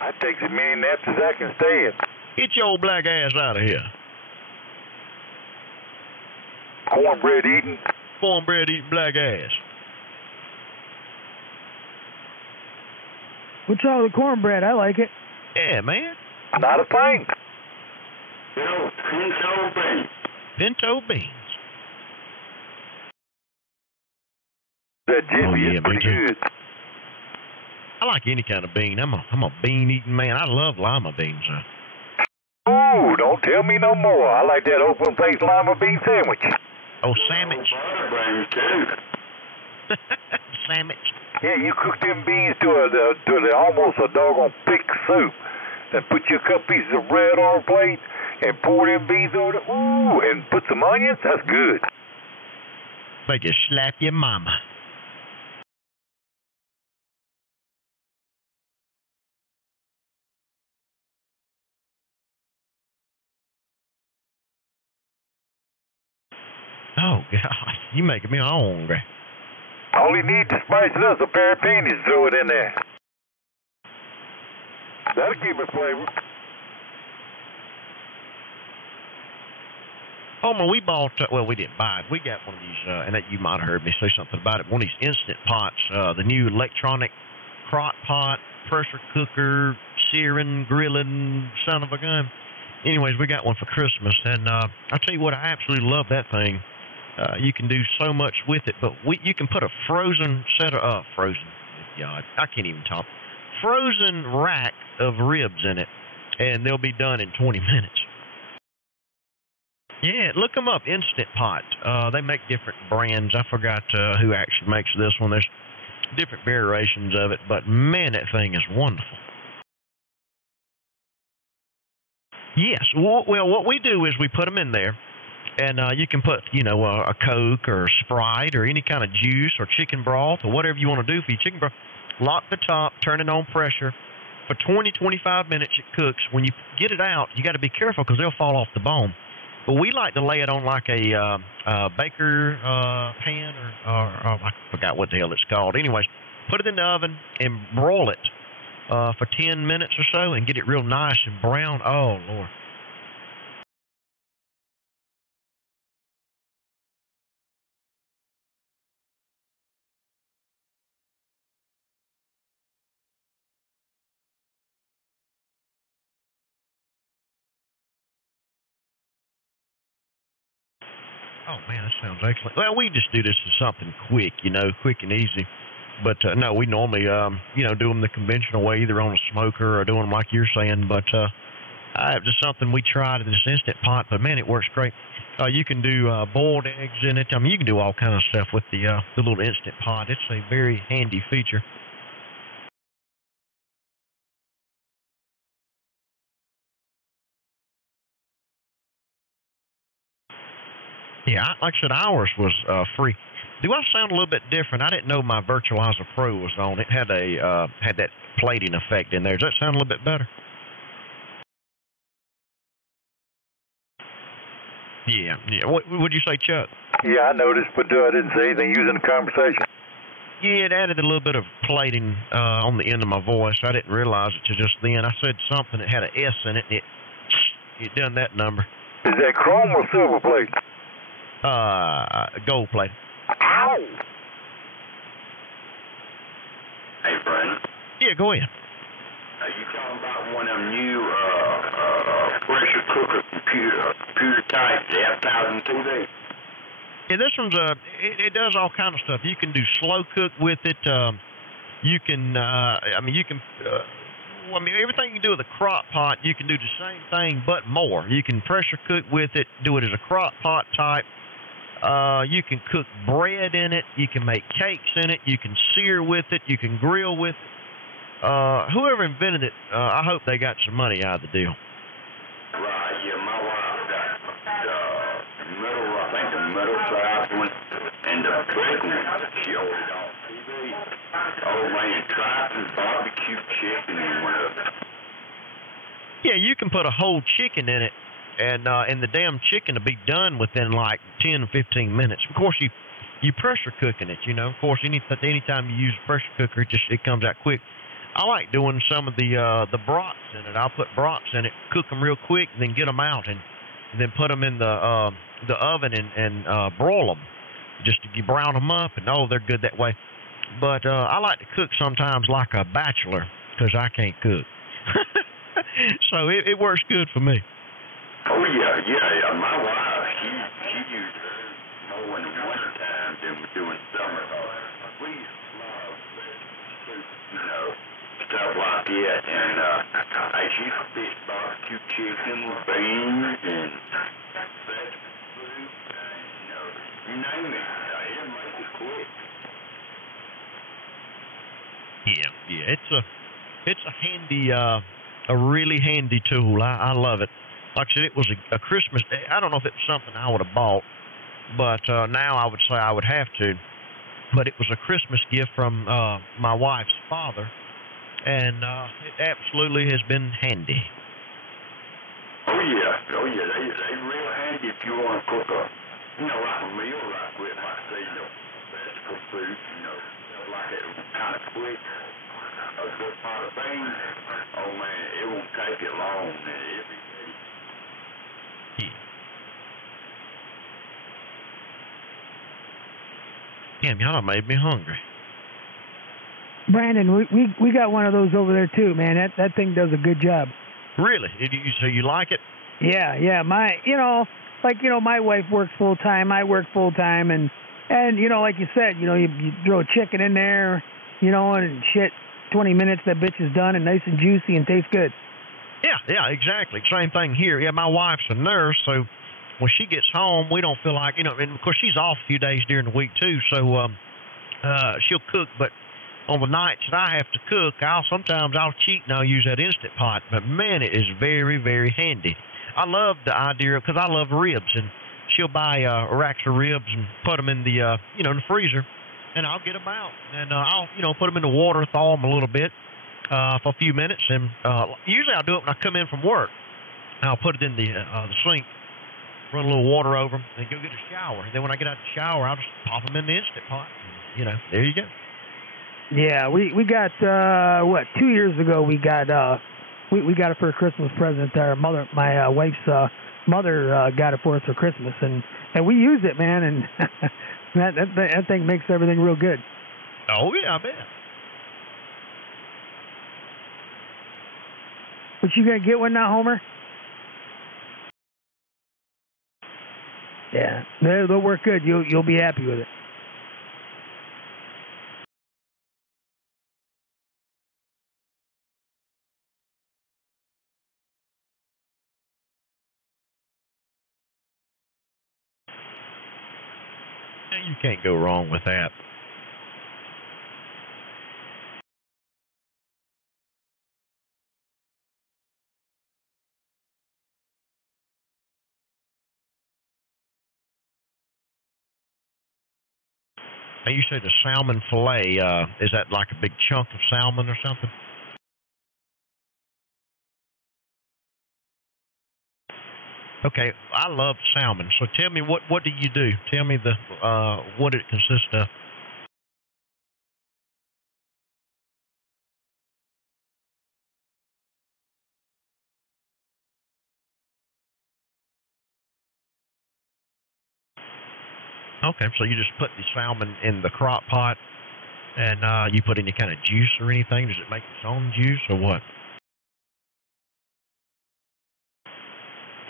I take as many naps as I can stand. Get your old black ass out of here. Cornbread eating. Cornbread eating black ass. What's wrong with the cornbread? I like it. Yeah, man. Not a thing. No, pinto beans. Pinto beans. That jiffy is pretty good. I like any kind of bean. I'm a bean eating man. I love lima beans. Ooh, don't tell me no more. I like that open faced lima bean sandwich. Oh, sandwich. Butterbean, too. Sandwich. Yeah, you cook them beans to almost a doggone thick soup. Then put you a couple pieces of bread on a plate and pour them beans over it. Ooh, and put some onions. That's good. Make you slap your mama. Oh, God. You making me hungry. All you need to spice it up is a pair of panties. Throw it in there. That'll keep it flavor. Homer, we bought, well, we didn't buy it. We got one of these, and that you might have heard me say something about it, one of these Instant Pots, the new electronic crock pot, pressure cooker, searing, grilling, son of a gun. Anyways, we got one for Christmas, and I'll tell you what, I absolutely love that thing. You can do so much with it, but you can put a frozen set of, God, I can't even talk, frozen rack of ribs in it, and they'll be done in 20 minutes. Yeah, look them up, Instant Pot. They make different brands. I forgot who actually makes this one. There's different variations of it, but man, that thing is wonderful. Yes, well, what we do is we put them in there, and you can put, a Coke or a Sprite or any kind of juice or chicken broth or whatever you want to do for your chicken broth. Lock the top, turn it on pressure. For 20, 25 minutes it cooks. When you get it out, you got to be careful because they'll fall off the bone. But we like to lay it on like a baker pan or I forgot what the hell it's called. Anyways, put it in the oven and broil it for 10 minutes or so and get it real nice and brown. Oh, Lord. Oh, man, that sounds excellent. Well, we just do this as something quick, quick and easy. But, no, we normally, do them the conventional way, either on a smoker or doing them like you're saying. But just something we tried in this Instant Pot. But, man, it works great. You can do boiled eggs in it. I mean, you can do all kind of stuff with the little Instant Pot. It's a very handy feature. Yeah, like I said, ours was free. Do I sound a little bit different? I didn't know my Virtualizer Pro was on. It had had that plating effect in there. Does that sound a little bit better? Yeah. What would you say, Chuck? Yeah, I noticed, but I didn't say anything using the conversation. Yeah, it added a little bit of plating on the end of my voice. I didn't realize it till just then. I said something that had an S in it, and it done that number. Is that chrome or silver plate? Gold plate. Ow! Hey, Brandon. Yeah, go ahead. Are you talking about one of them new pressure cooker computer types, the F1000 Yeah, this one's it does all kind of stuff. You can do slow cook with it. You can, everything you can do with a crock pot, you can do the same thing but more. You can pressure cook with it, do it as a crock pot type. You can cook bread in it. You can make cakes in it. You can sear with it. You can grill with it. Whoever invented it, I hope they got some money out of the deal. Right, yeah, my wife got the middle size one, and the big one, she ordered on TV. Oh, man, Triton barbecue chicken in one of them. Yeah, you can put a whole chicken in it, and the damn chicken will be done within like 10 or 15 minutes. Of course, you pressure cooking it, Of course, anytime you use a pressure cooker, it comes out quick. I like doing some of the brats in it. I'll put brats in it, cook them real quick, then get them out, and then put them in the oven and broil them, just to brown them up, and they're good that way. But I like to cook sometimes like a bachelor, because I can't cook. So it works good for me. Oh, yeah. My wife, she uses more in the winter time than we do in summer. We love soup, stuff like that. And she fish barbecue chicken, beans, and vegetable soup, and you name it. It'll make it quick. Yeah. It's a handy, a really handy tool. I love it. Like I said, it was a Christmas. I don't know if it was something I would have bought, but now I would say I would have to. But it was a Christmas gift from my wife's father, and it absolutely has been handy. Oh yeah. They real handy if you want to cook like a meal, like with, vegetable food, like it kind of quick. A good pot of beans. Oh man, it won't take it long. Damn, y'all done made me hungry. Brandon, we got one of those over there too, man. That thing does a good job. Really? So you like it? Yeah. My wife works full time. I work full time, and like you said, you throw a chicken in there, and shit. 20 minutes, that bitch is done and nice and juicy and tastes good. Yeah, exactly. Same thing here. Yeah, my wife's a nurse, so when she gets home, we don't feel like, and of course she's off a few days during the week too, so she'll cook, but on the nights that I have to cook, sometimes I'll cheat and I'll use that Instant Pot, but man, it is very, very handy. I love the idea, because I love ribs, and she'll buy racks of ribs and put them in the, in the freezer, and I'll get them out, and I'll, put them in the water, thaw them a little bit for a few minutes, and usually I'll do it when I come in from work. I'll put it in the sink, run a little water over them, and go get a shower. And then when I get out of the shower, I'll just pop them in the Instant Pot. And, there you go. Yeah, we got 2 years ago we got we got it for a Christmas present. My wife's mother got it for us for Christmas, and we use it, man, and that thing makes everything real good. Oh yeah, I bet. But you gonna get one now, Homer? Yeah, they'll work good. You'll be happy with it. You can't go wrong with that. Now you say the salmon fillet, is that like a big chunk of salmon or something? Okay, I love salmon. So tell me, what do you do? Tell me what it consists of. Okay, so you just put the salmon in the crock pot, and you put any kind of juice or anything? Does it make its own juice or what?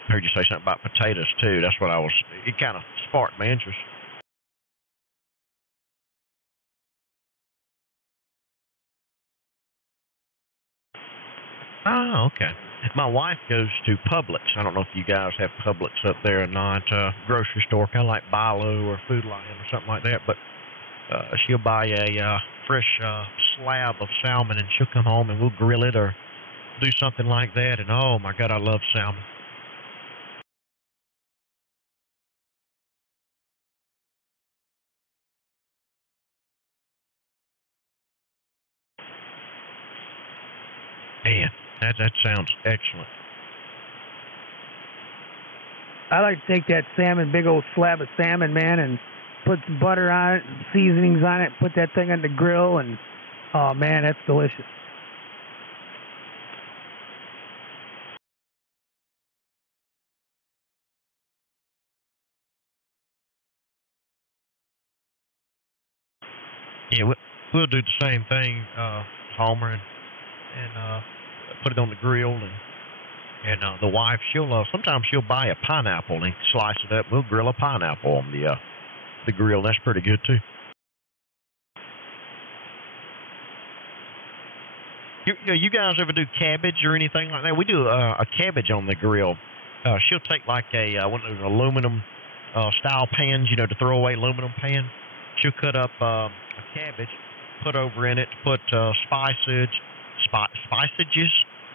I heard you say something about potatoes too. That's what it kind of sparked my interest. Oh, okay. My wife goes to Publix. I don't know if you guys have Publix up there or not. Grocery store, kind of like Bilo or Food Lion or something like that. But she'll buy a fresh slab of salmon, and she'll come home and we'll grill it or do something like that. And oh my God, I love salmon. Man, that sounds excellent. I like to take that salmon, big old slab of salmon, man, and put some butter on it, and seasonings on it, put that thing on the grill, and oh man, that's delicious. Yeah, we'll do the same thing, Homer, and put it on the grill, and the wife, sometimes she'll buy a pineapple and slice it up. We'll grill a pineapple on the grill. That's pretty good too. You guys ever do cabbage or anything like that? We do a cabbage on the grill. She'll take like one of those aluminum style pans, to throw away aluminum pan. She'll cut up a cabbage, put over in it, put spices.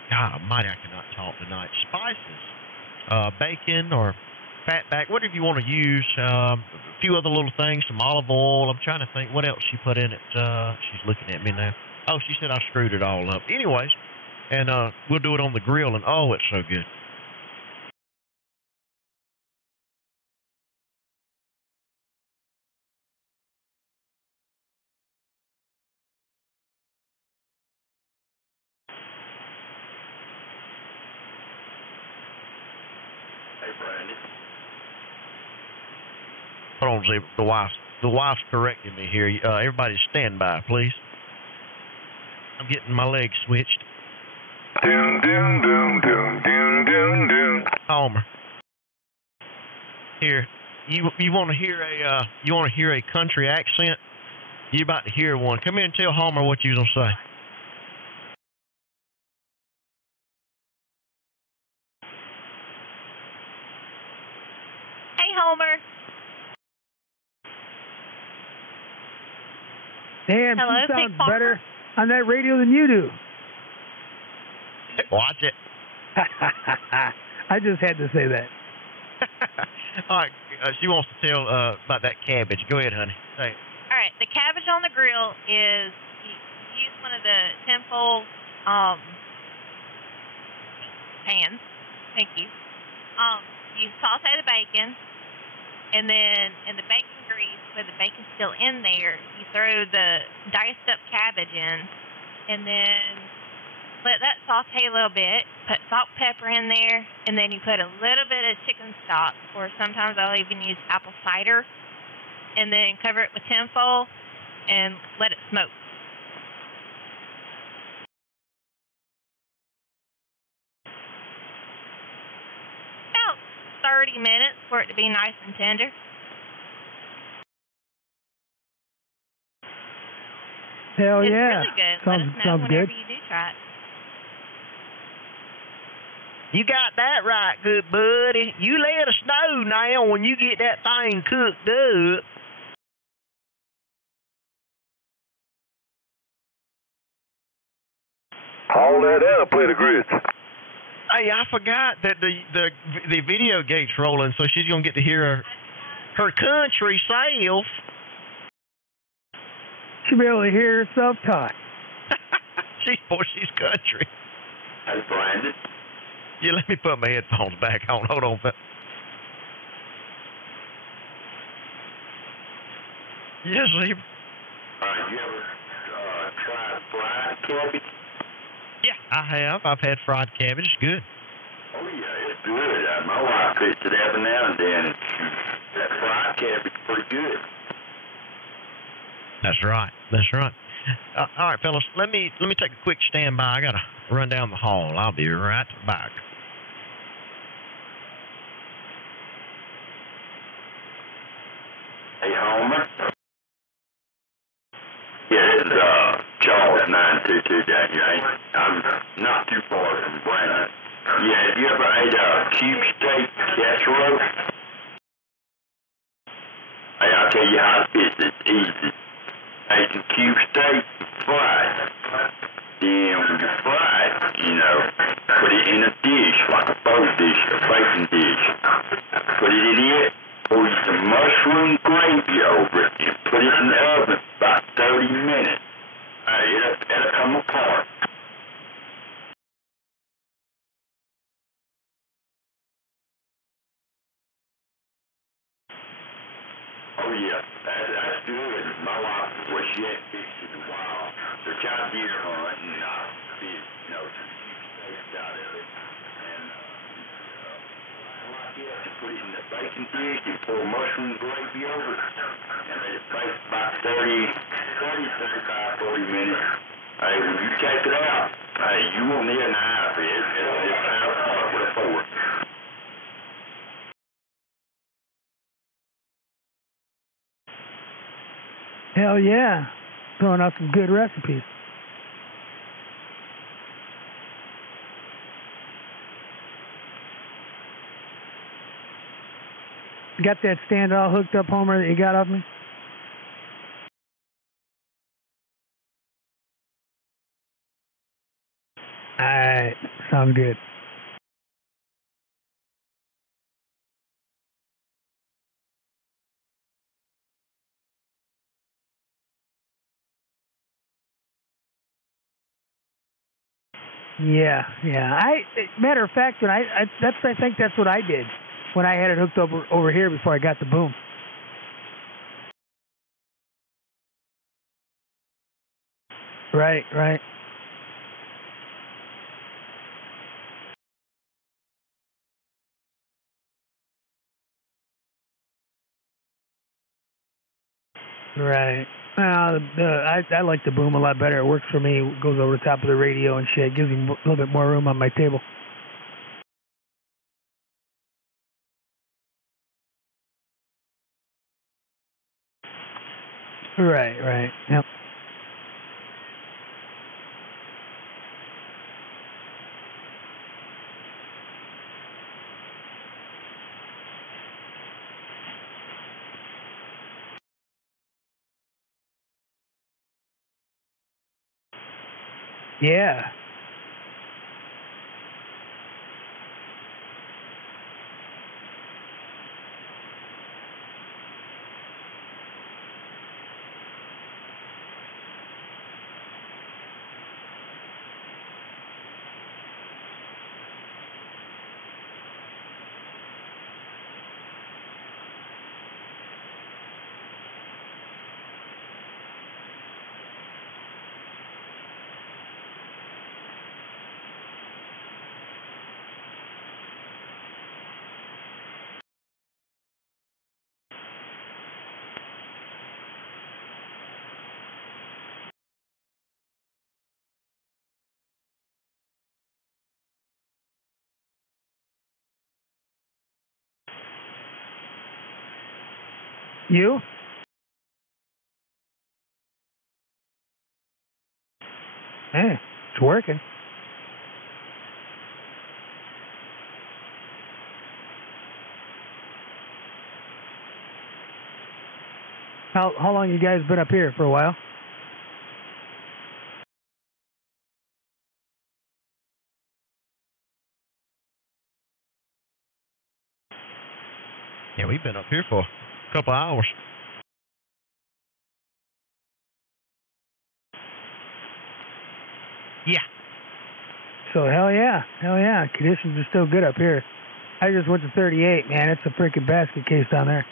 God almighty, I cannot talk tonight. Spices, bacon or fatback, whatever you want to use. A few other little things, some olive oil. I'm trying to think what else she put in it. She's looking at me now. Oh, she said I screwed it all up. Anyways, and we'll do it on the grill, and oh, it's so good. Hold on, Z, the wife. the wife's correcting me here. Everybody stand by, please. I'm getting my legs switched. Doom, doom, doom, doom, doom, doom, doom. Homer. Here, you want to hear a country accent? You about to hear one. Come here and tell Homer what you gonna say. Hey, Homer. Damn, Hello, she sounds Pig Farmer? better on that radio than you do. Watch it. I just had to say that. All right, she wants to tell about that cabbage. Go ahead, honey. Say it. All right, the cabbage on the grill is you use one of the tinfoil pans. Thank you. You saute the bacon, and then in the bacon grease, where the bacon's still in there, you throw the diced up cabbage in, and then let that saute a little bit. Put salt, pepper in there, and then you put a little bit of chicken stock, or sometimes I'll even use apple cider, and then cover it with tinfoil and let it smoke. About 30 minutes for it to be nice and tender. Hell It's yeah. really good. Let us know Sounds whenever good. you do try it. You got that right, good buddy. You let us know now when you get that thing cooked up. Haul that out and play the grits. Hey, I forgot that the video gate's rolling, so she's gonna get to hear her country self. She'll be able to hear herself talk. She's country. Hey, Brandon. Yeah, let me put my headphones back on. Hold on. Yes, Zebra. You ever tried fried cabbage? Yeah, I have. I've had fried cabbage. It's good. Oh, yeah, it's good. My wife cooks it every now and then. That fried cabbage is pretty good. That's right. That's right. All right, fellas. Let me take a quick standby. I gotta run down the hall. I'll be right back. Hey, Homer. Yeah, this is Charles 922 down here. I'm not too far from Brandon. Yeah, have you ever ate a cube steak casserole? Hey, I'll tell you how it's easy. Take some cube steak, fry it. Then when you fry it, put it in a dish, like a bowl dish, a baking dish. Put it in it, pour you some mushroom gravy over it, and put it in the oven about 30 minutes. It'll come apart. Oh, yeah, that's good. My wife, well, she hadn't fixed it in a while. So kind of deer hunt and fish, steaks out of it. And like that, you put it in the baking dish, you pour mushroom gravy over it, and let it bake about 40 minutes. Hey, when you take it out, hey, you won't need a knife. It'll just kind of apart with a fork. Hell yeah. Throwing out some good recipes. You got that stand all hooked up, Homer, that you got of me? All right. Sounds good. Yeah. Matter of fact, when I think that's what I did when I had it hooked up over here before I got the boom. Right. Right. I like the boom a lot better. It works for me. It goes over the top of the radio and shit. It gives me a little bit more room on my table. Right. Yep. Yeah. You? Hey, it's working. How long you guys been up here? For a while? Yeah, we've been up here for a couple of hours. Yeah. So hell yeah. Conditions are still good up here. I just went to 38, man. It's a freaking basket case down there.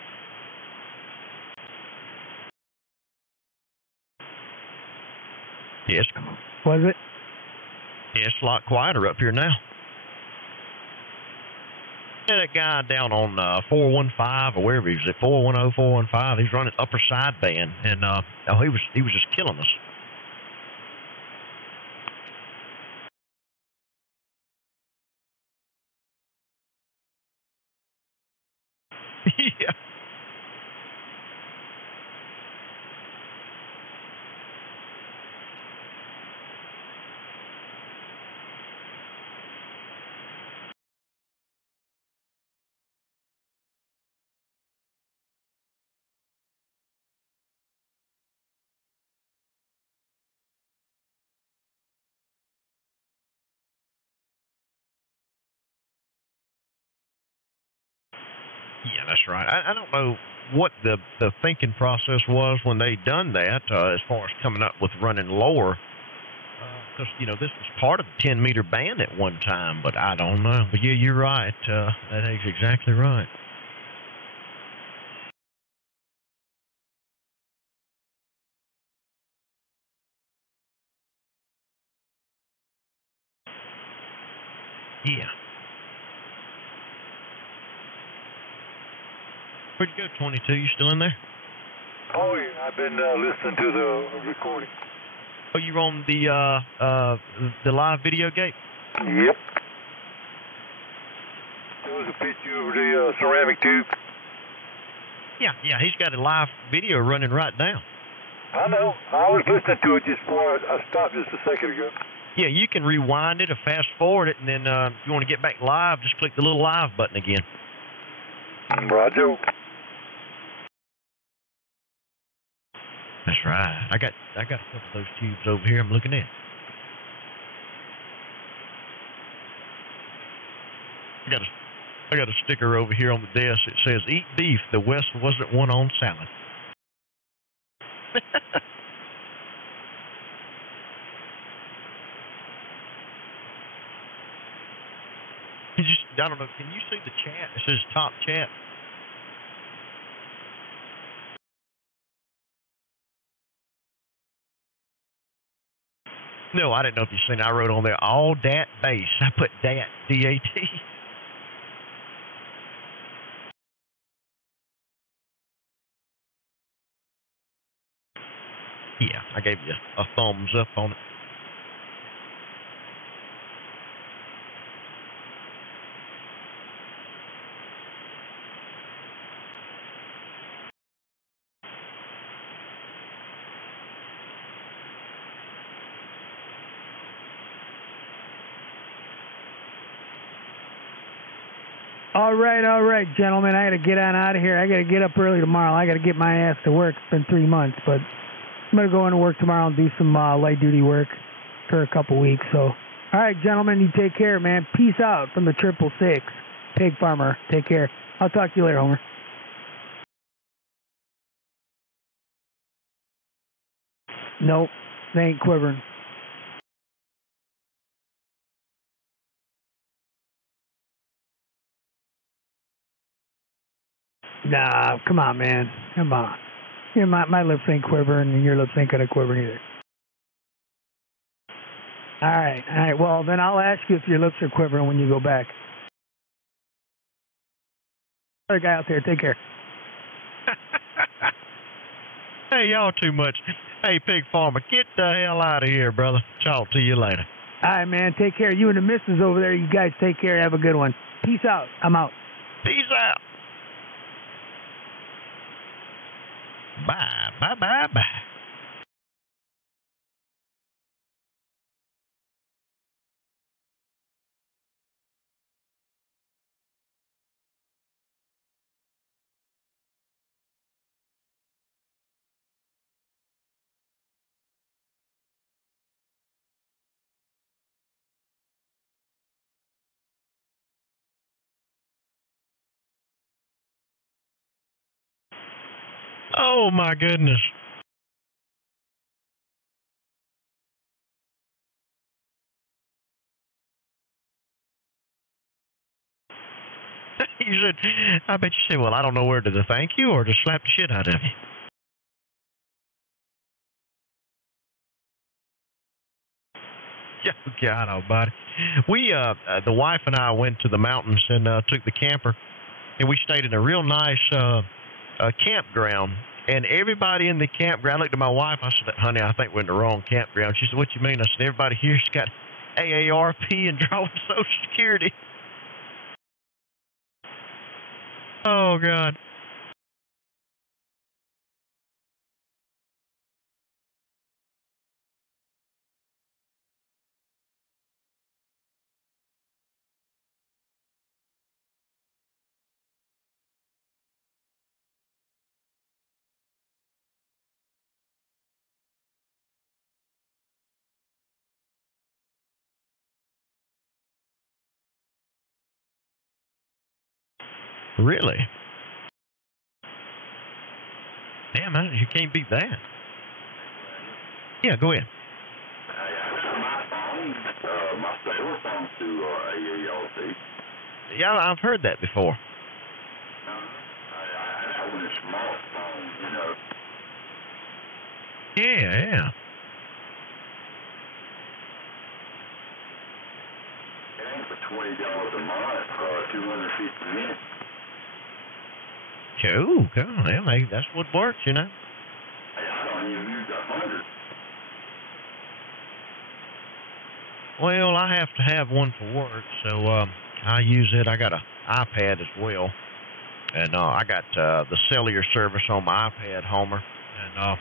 Yes. Was it? Yeah, it's a lot quieter up here now. Yeah, that guy down on 415 or wherever he was at, 410, 415, he's running upper sideband, and he was just killing us. Yeah. Yeah, that's right. I don't know what the thinking process was when they done that as far as coming up with running lower. Because, this was part of the 10-meter band at one time, but I don't know. But, yeah, you're right. That is exactly right. Yeah. Where'd you go, 22? You still in there? Oh, yeah. I've been listening to the recording. Oh, you're on the live video gate? Yep. There was a picture of the ceramic tube. Yeah, he's got a live video running right now. I know. I was listening to it just before I stopped just a second ago. Yeah, you can rewind it or fast forward it, and then if you want to get back live, just click the little live button again. Roger. That's right. I got a couple of those tubes over here I'm looking at. I got a sticker over here on the desk that says, "Eat beef, the West wasn't one on salad." I don't know, can you see the chat? It says top chat. No, I didn't know if you seen it. I wrote on there, all dat base. I put dat, D-A-T. Yeah, I gave you a thumbs up on it. All right, gentlemen. I got to get on out of here. I got to get up early tomorrow. I got to get my ass to work. It's been 3 months, but I'm going to go into work tomorrow and do some light duty work for a couple weeks. So, all right, gentlemen, you take care, man. Peace out from the 666 Pig Farmer. Take care. I'll talk to you later, Homer. Nope, they ain't quivering. Nah, come on, man. Come on. Yeah, my lips ain't quivering, and your lips ain't going to quiver either. All right. Well, then I'll ask you if your lips are quivering when you go back. Other guy out there, take care. Hey, y'all too much. Hey, Pig Farmer, get the hell out of here, brother. Talk to you later. All right, man. Take care. You and the missus over there, you guys take care. Have a good one. Peace out. I'm out. Peace out. Bye. Oh, my goodness. I bet you said, well, I don't know whether to thank you or to slap the shit out of you. Oh, God almighty. We, the wife and I went to the mountains and took the camper, and we stayed in a real nice campground. And everybody in the campground, I looked at my wife, I said, honey, I think we're in the wrong campground. She said, what you mean? I said, everybody here's got AARP and drawing Social Security. Oh, God. Really? Damn, you can't beat that. Yeah, go ahead. My cellular phone to AARP. Yeah, I've heard that before. I want a smartphone, you know. Yeah. And for $20 a month for 250 minutes. Cool. Yeah, maybe that's what works, you know. Hey, I don't even use 100. Well, I have to have one for work, so I use it. I got an iPad as well, and I got the cellular service on my iPad, Homer, and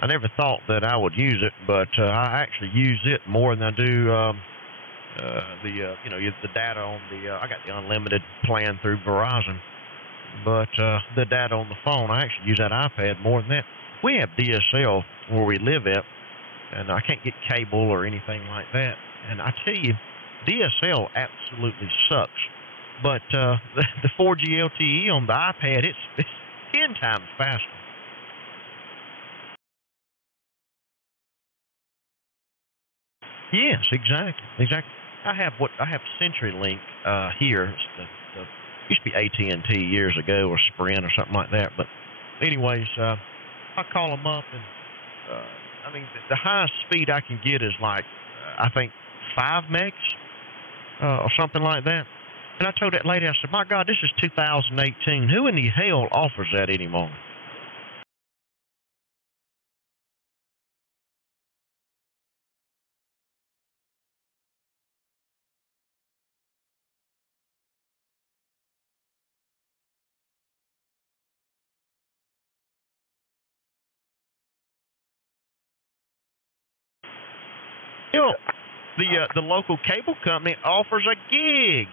I never thought that I would use it, but I actually use it more than I do the data on the. I got the unlimited plan through Verizon, but the data on the phone, I actually use that iPad more than that. We have DSL where we live at, and I can't get cable or anything like that. And I tell you, DSL absolutely sucks. But the 4G LTE on the iPad, it's 10 times faster. Yes, exactly. I have CenturyLink here. It's used to be AT&T years ago, or Sprint, or something like that. But anyways, I call them up, and the highest speed I can get is like I think 5 megs or something like that. And I told that lady, I said, my God, this is 2018. Who in the hell offers that anymore? You know, the local cable company offers a gig,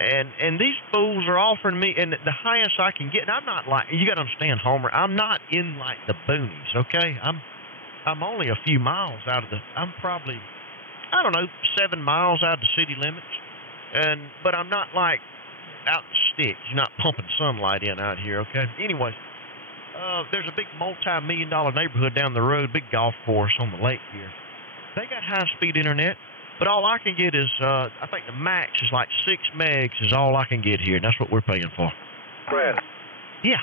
and these fools are offering me, and the highest I can get. And I'm not like, you got to understand, Homer. I'm not in like the boonies, okay? I'm only a few miles out of I'm probably, I don't know, 7 miles out of the city limits, but I'm not like out the sticks. You're not pumping sunlight in out here, okay? Anyway, there's a big multi-million-dollar neighborhood down the road, big golf course on the lake here. They got high-speed internet, but all I can get is, I think the max is like 6 megs is all I can get here, and that's what we're paying for. Brad. Yeah.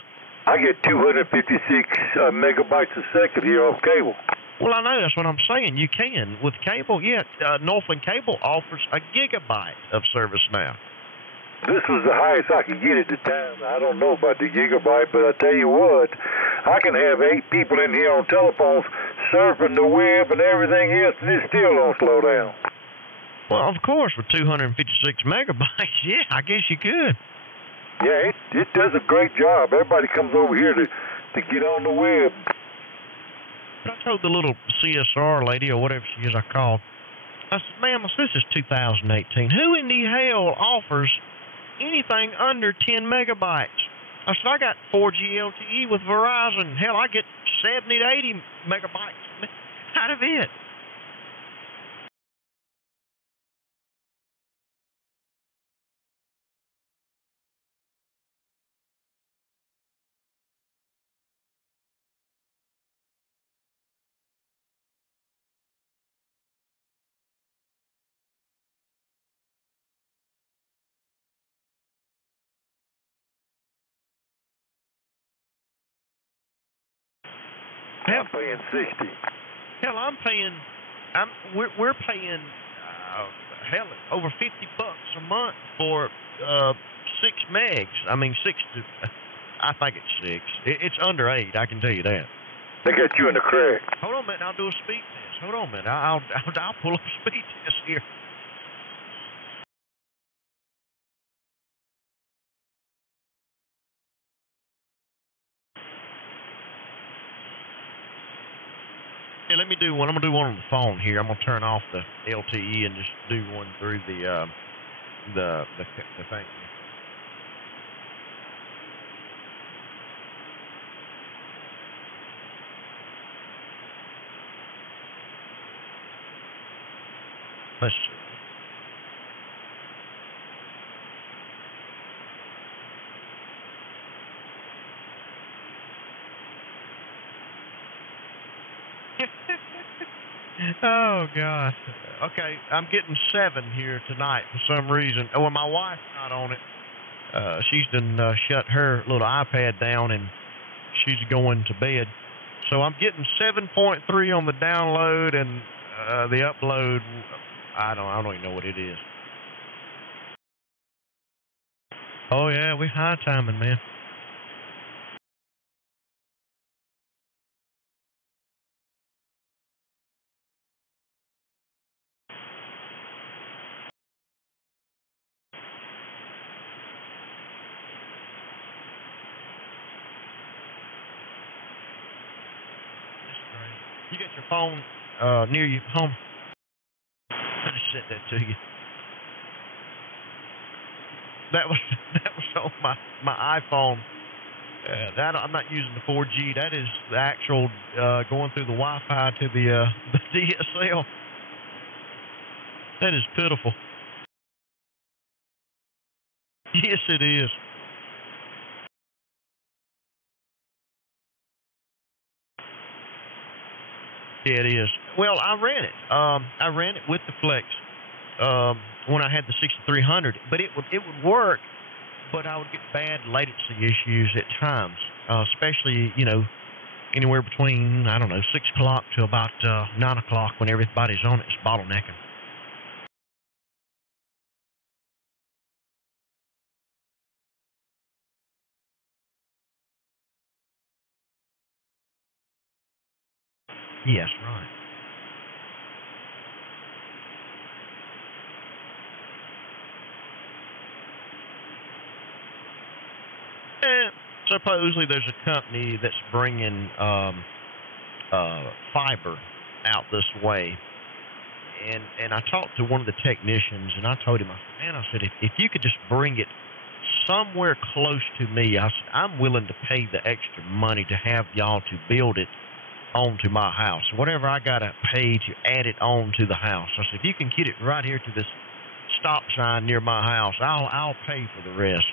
I get 256 megabytes a second here off cable. Well, I know. That's what I'm saying. You can. With cable, yeah. Northland Cable offers a gigabyte of service now. This was the highest I could get at the time. I don't know about the gigabyte, but I tell you what, I can have 8 people in here on telephones surfing the web and everything else, and it still don't slow down. Well, of course, with 256 megabytes, yeah, I guess you could. Yeah, it does a great job. Everybody comes over here to get on the web. But I told the little CSR lady, or whatever she is I called, I said, ma'am, this is 2018. Who in the hell offers anything under 10 megabytes? I said, I got 4G LTE with Verizon. Hell, I get 70 to 80 megabytes out of it. I'm paying 60. Hell, we're paying hell over $50 a month for 6 megs. I mean 6 to I think it's 6. It's under 8. I can tell you that. They got you in the crack. Hold on a minute. I'll do a speed test. Hold on a minute. I'll pull up a speed test here. Hey, let me do one. I'm gonna do one on the phone here. I'm gonna turn off the LTE and just do one through the thing. Let's see. Oh, gosh. Okay, I'm getting 7 here tonight for some reason. Oh, well, my wife's not on it. She's done shut her little iPad down, and she's going to bed. So I'm getting 7.3 on the download, and the upload, I don't even know what it is. Oh, yeah, we high timing, man. You got your phone near you home? I just sent that to you. That was on my iPhone. That I'm not using the 4G. That is the actual going through the Wi-Fi to the DSL. That is pitiful. Yes, it is. Yeah, it is. Well, I ran it. I ran it with the Flex when I had the 6300, but it would work, but I would get bad latency issues at times, especially anywhere between 6 o'clock to about 9 o'clock when everybody's on it. It's bottlenecking. Yes, right. Supposedly there's a company that's bringing fiber out this way, and I talked to one of the technicians, and I told him, I said, if you could just bring it somewhere close to me, I said, I'm willing to pay the extra money to have y'all to build it onto my house. Whatever I got to pay to add it on to the house. I said, if you can get it right here to this stop sign near my house, I'll pay for the rest.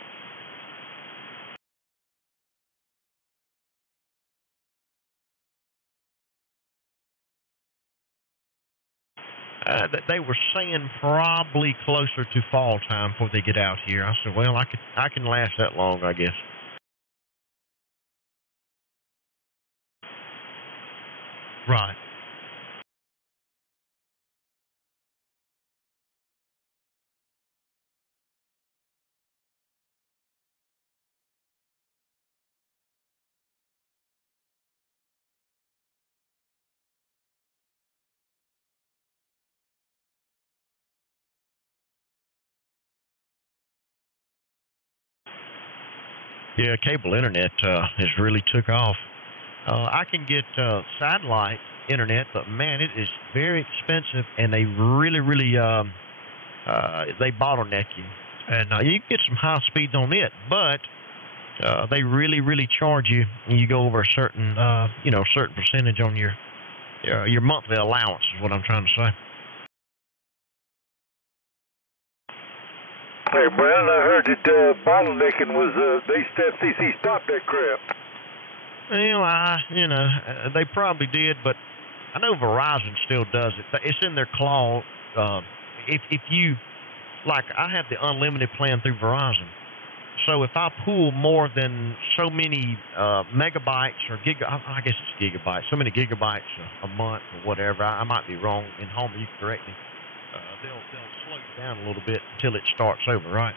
They were saying probably closer to fall time before they get out here. I said, well, I can last that long, I guess. Right. Yeah, cable internet has really took off. I can get satellite internet, but man, it is very expensive, and they really they bottleneck you. And you can get some high speeds on it, but they really charge you, and you go over a certain certain percentage on your monthly allowance is what I'm trying to say. Hey, Brandon, I heard that bottlenecking was, FCC stopped that crap. Well, they probably did, but I know Verizon still does it. It's in their clause. If you, like, I have the unlimited plan through Verizon. So if I pull more than so many megabytes or I guess it's gigabytes, so many gigabytes a month or whatever, I might be wrong. In Homer, you can correct me. They'll slow you down a little bit until it starts over, right?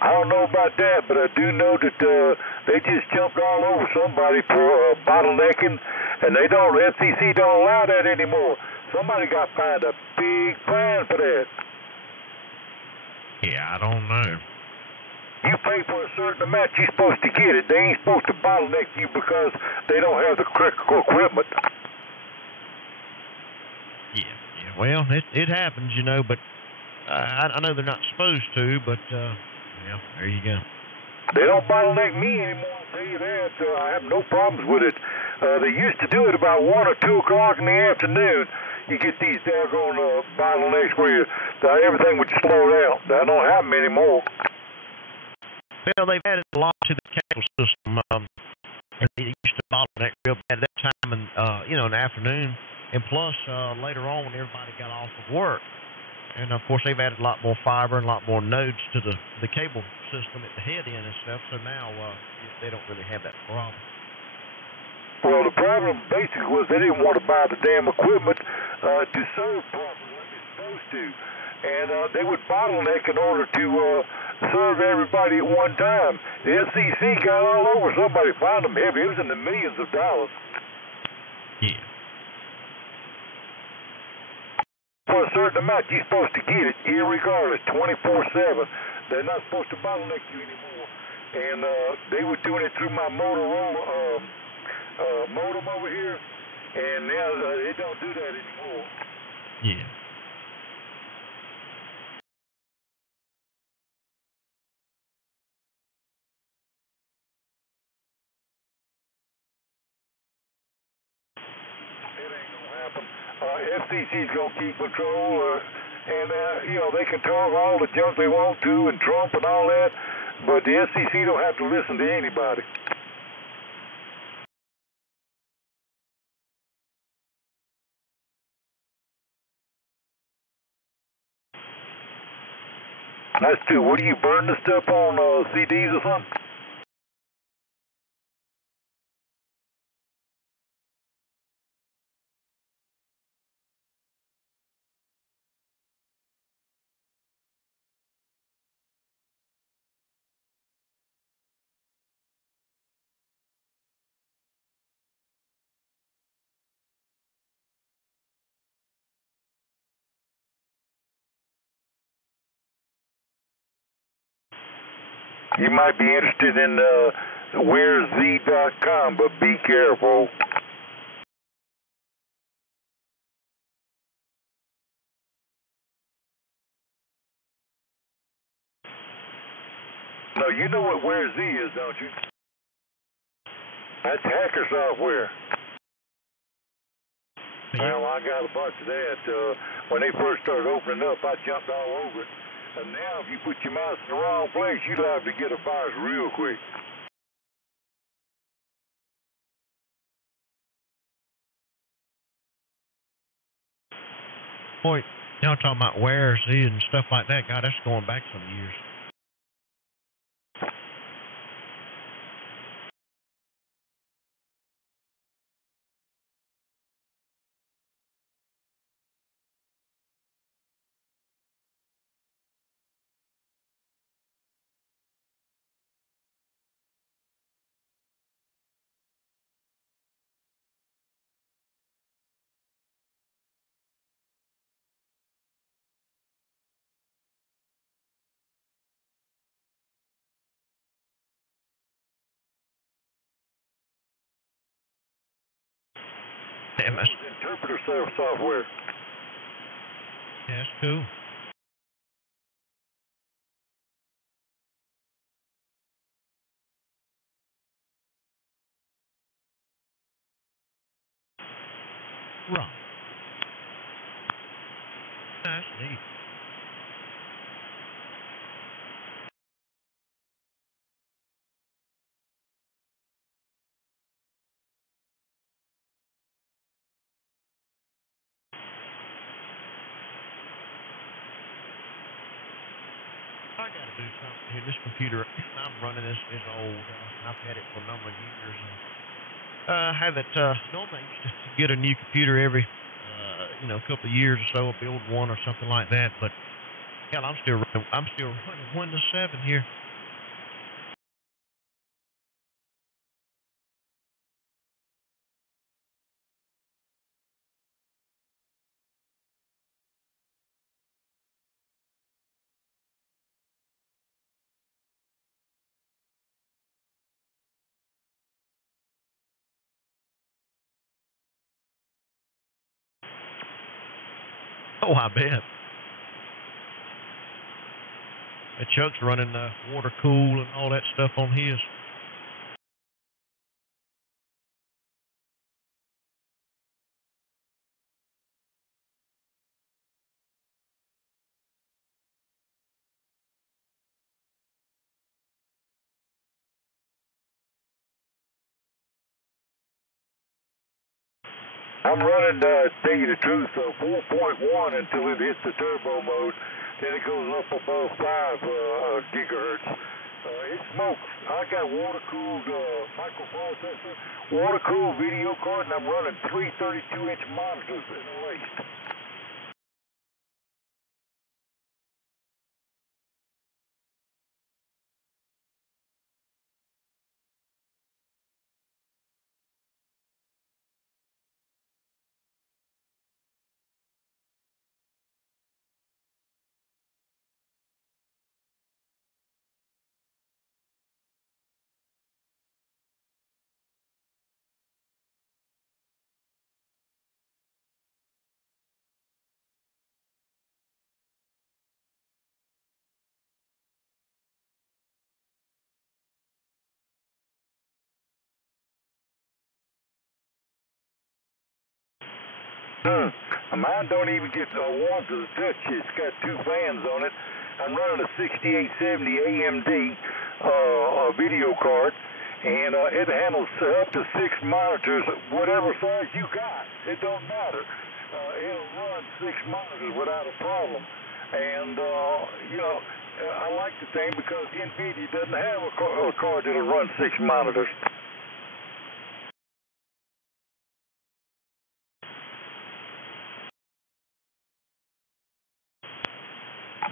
I don't know about that, but I do know that they just jumped all over somebody for bottlenecking, and FCC don't allow that anymore. Somebody got fined a big fine for that. Yeah, I don't know. You pay for a certain amount, you're supposed to get it. They ain't supposed to bottleneck you because they don't have the critical equipment. Yeah. Well, it happens, but I know they're not supposed to, but, there you go. They don't bottleneck me anymore, I'll tell you that. I have no problems with it. They used to do it about 1 or 2 o'clock in the afternoon. You get these daggone bottlenecks where everything would slow down. That don't happen anymore. Well, they've added a lot to the cable system. And they used to bottleneck real bad at that time, and in the afternoon. And plus, later on, when everybody got off of work, and of course, they've added a lot more fiber and a lot more nodes to the cable system at the head end and stuff. So now they don't really have that problem. Well, the problem basically was they didn't want to buy the damn equipment to serve properly like they're supposed to, and they would bottleneck in order to serve everybody at one time. The FCC got all over. Somebody found them heavy. It was in the millions of dollars. Yeah. For a certain amount, you're supposed to get it, irregardless, 24/7. They're not supposed to bottleneck you anymore. And they were doing it through my Motorola modem over here, and now they don't do that anymore. Yeah. FCC's going to keep control, and they can talk all the junk they want to, and Trump and all that, but the FCC don't have to listen to anybody. That's true. What do you burn the stuff on CDs or something? You might be interested in where'sZ.com, but be careful. you know what Where Z is, don't you? That's hacker software. Well, I got a bunch of that. When they first started opening up, I jumped all over it. And now, if you put your mouse in the wrong place, you're liable to get a virus real quick. Boy, y'all talking about Where Z and stuff like that. God, that's going back some years. Damn, that's interpreter software. Yeah, that's cool. Right. That's neat. I got to do something here. This computer I'm running is old. I've had it for a number of years. I haven't. Normally, I used to get a new computer every, couple of years or so, build one or something like that. But hell, I'm still running Windows 7 here. Oh, I bet. And Chuck's running water cool and all that stuff on his. I'm running, to tell you the truth, 4.1 until it hits the turbo mode. Then it goes up above 5 gigahertz. It smokes. I got water-cooled microprocessor, water-cooled video card, and I'm running 3 32-inch monitors in the waist. Mine don't even get warm to the touch. It's got 2 fans on it. I'm running a 6870 AMD video card, and it handles up to 6 monitors, whatever size you got. It don't matter. It'll run 6 monitors without a problem. And, I like the thing because NVIDIA doesn't have a card that'll run 6 monitors.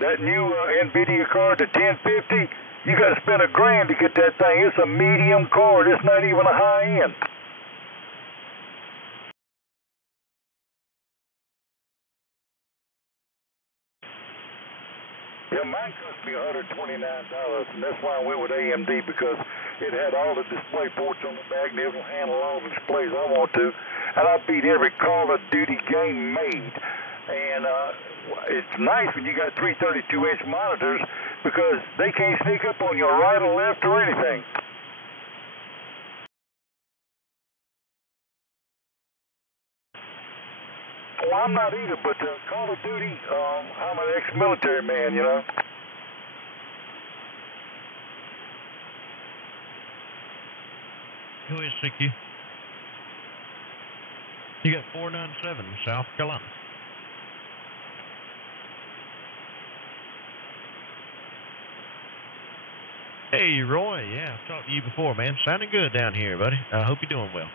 That new NVIDIA card, the 1050, you got to spend $1,000 to get that thing. It's a medium card. It's not even a high end. Yeah, mine cost me $129, and that's why I went with AMD, because it had all the display ports on the back, and it'll handle all the displays I want to. And I beat every Call of Duty game made. And it's nice when you got 3 32-inch monitors because they can't sneak up on your right or left or anything. Well, I'm not either, but Call of Duty, I'm an ex-military man, you know. Go ahead, CQ. You got 497 South Carolina. Hey, Roy. Yeah, I've talked to you before, man. Sounding good down here, buddy. I hope you're doing well.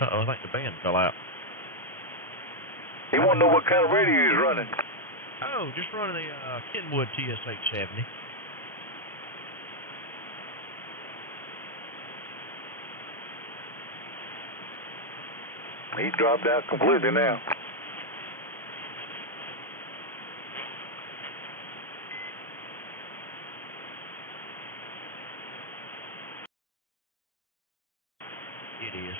Uh-oh, I think the band fell out. You want to know what kind of radio he's running? Oh, just running the Kenwood TS870. He dropped out completely now. It is.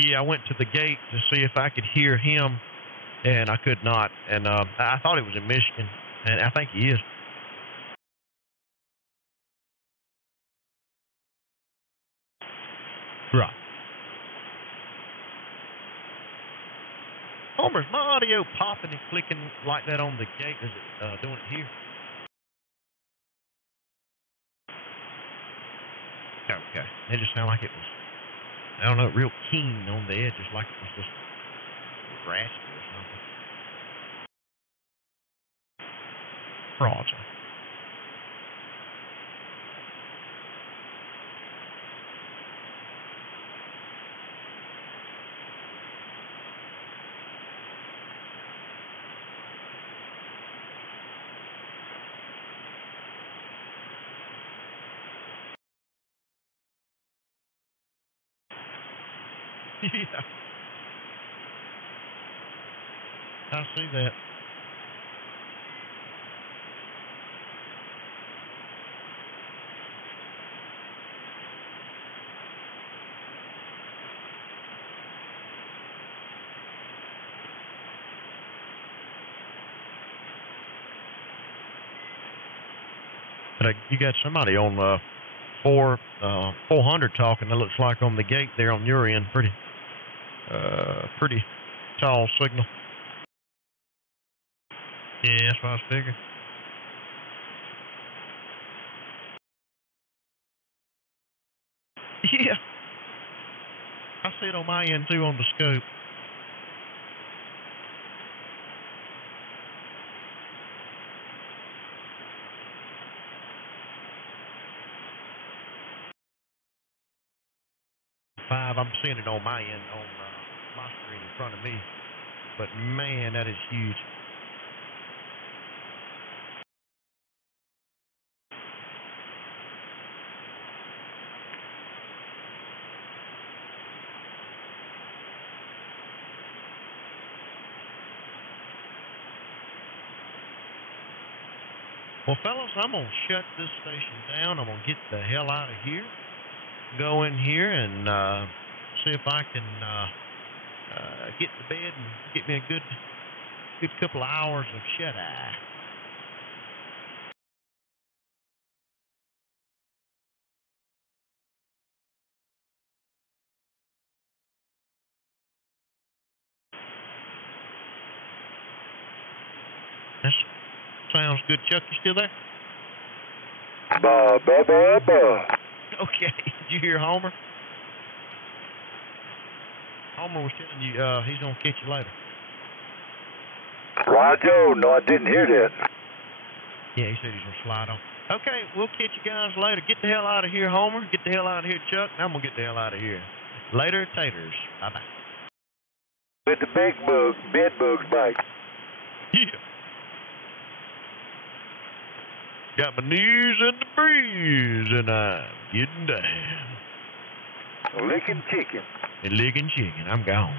Yeah, I went to the gate to see if I could hear him, and I could not. And I thought it was in Michigan, and I think he is. Right. Homer, is my audio popping and clicking like that on the gate? Is it doing it here? Okay. It just sounded like it was, I don't know, real keen on the edge, just like it was just raspy or something. Roger. Yeah. I see that. But you got somebody on 400 talking. It looks like on the gate there on your end. Pretty tall signal. Yeah, that's what I was figuring. Yeah. I see it on my end too on the scope. I'm seeing it on my end on my screen in front of me. But man, that is huge. Well, fellas, I'm going to shut this station down. I'm going to get the hell out of here. Go in here and see if I can get to bed and get me a good couple of hours of shut-eye. That sounds good. Chuck, you still there? Ba, ba, ba, ba. Okay. Did you hear Homer? Homer was telling you he's going to catch you later. Roger. No, I didn't hear that. Yeah, he said he's going to slide on. Okay, we'll catch you guys later. Get the hell out of here, Homer. Get the hell out of here, Chuck. And I'm going to get the hell out of here. Later, taters. Bye-bye. Let the bed bugs bite. Yeah. Got my knees in the breeze, and I'm getting down. Licking chicken. And licking chicken. I'm gone.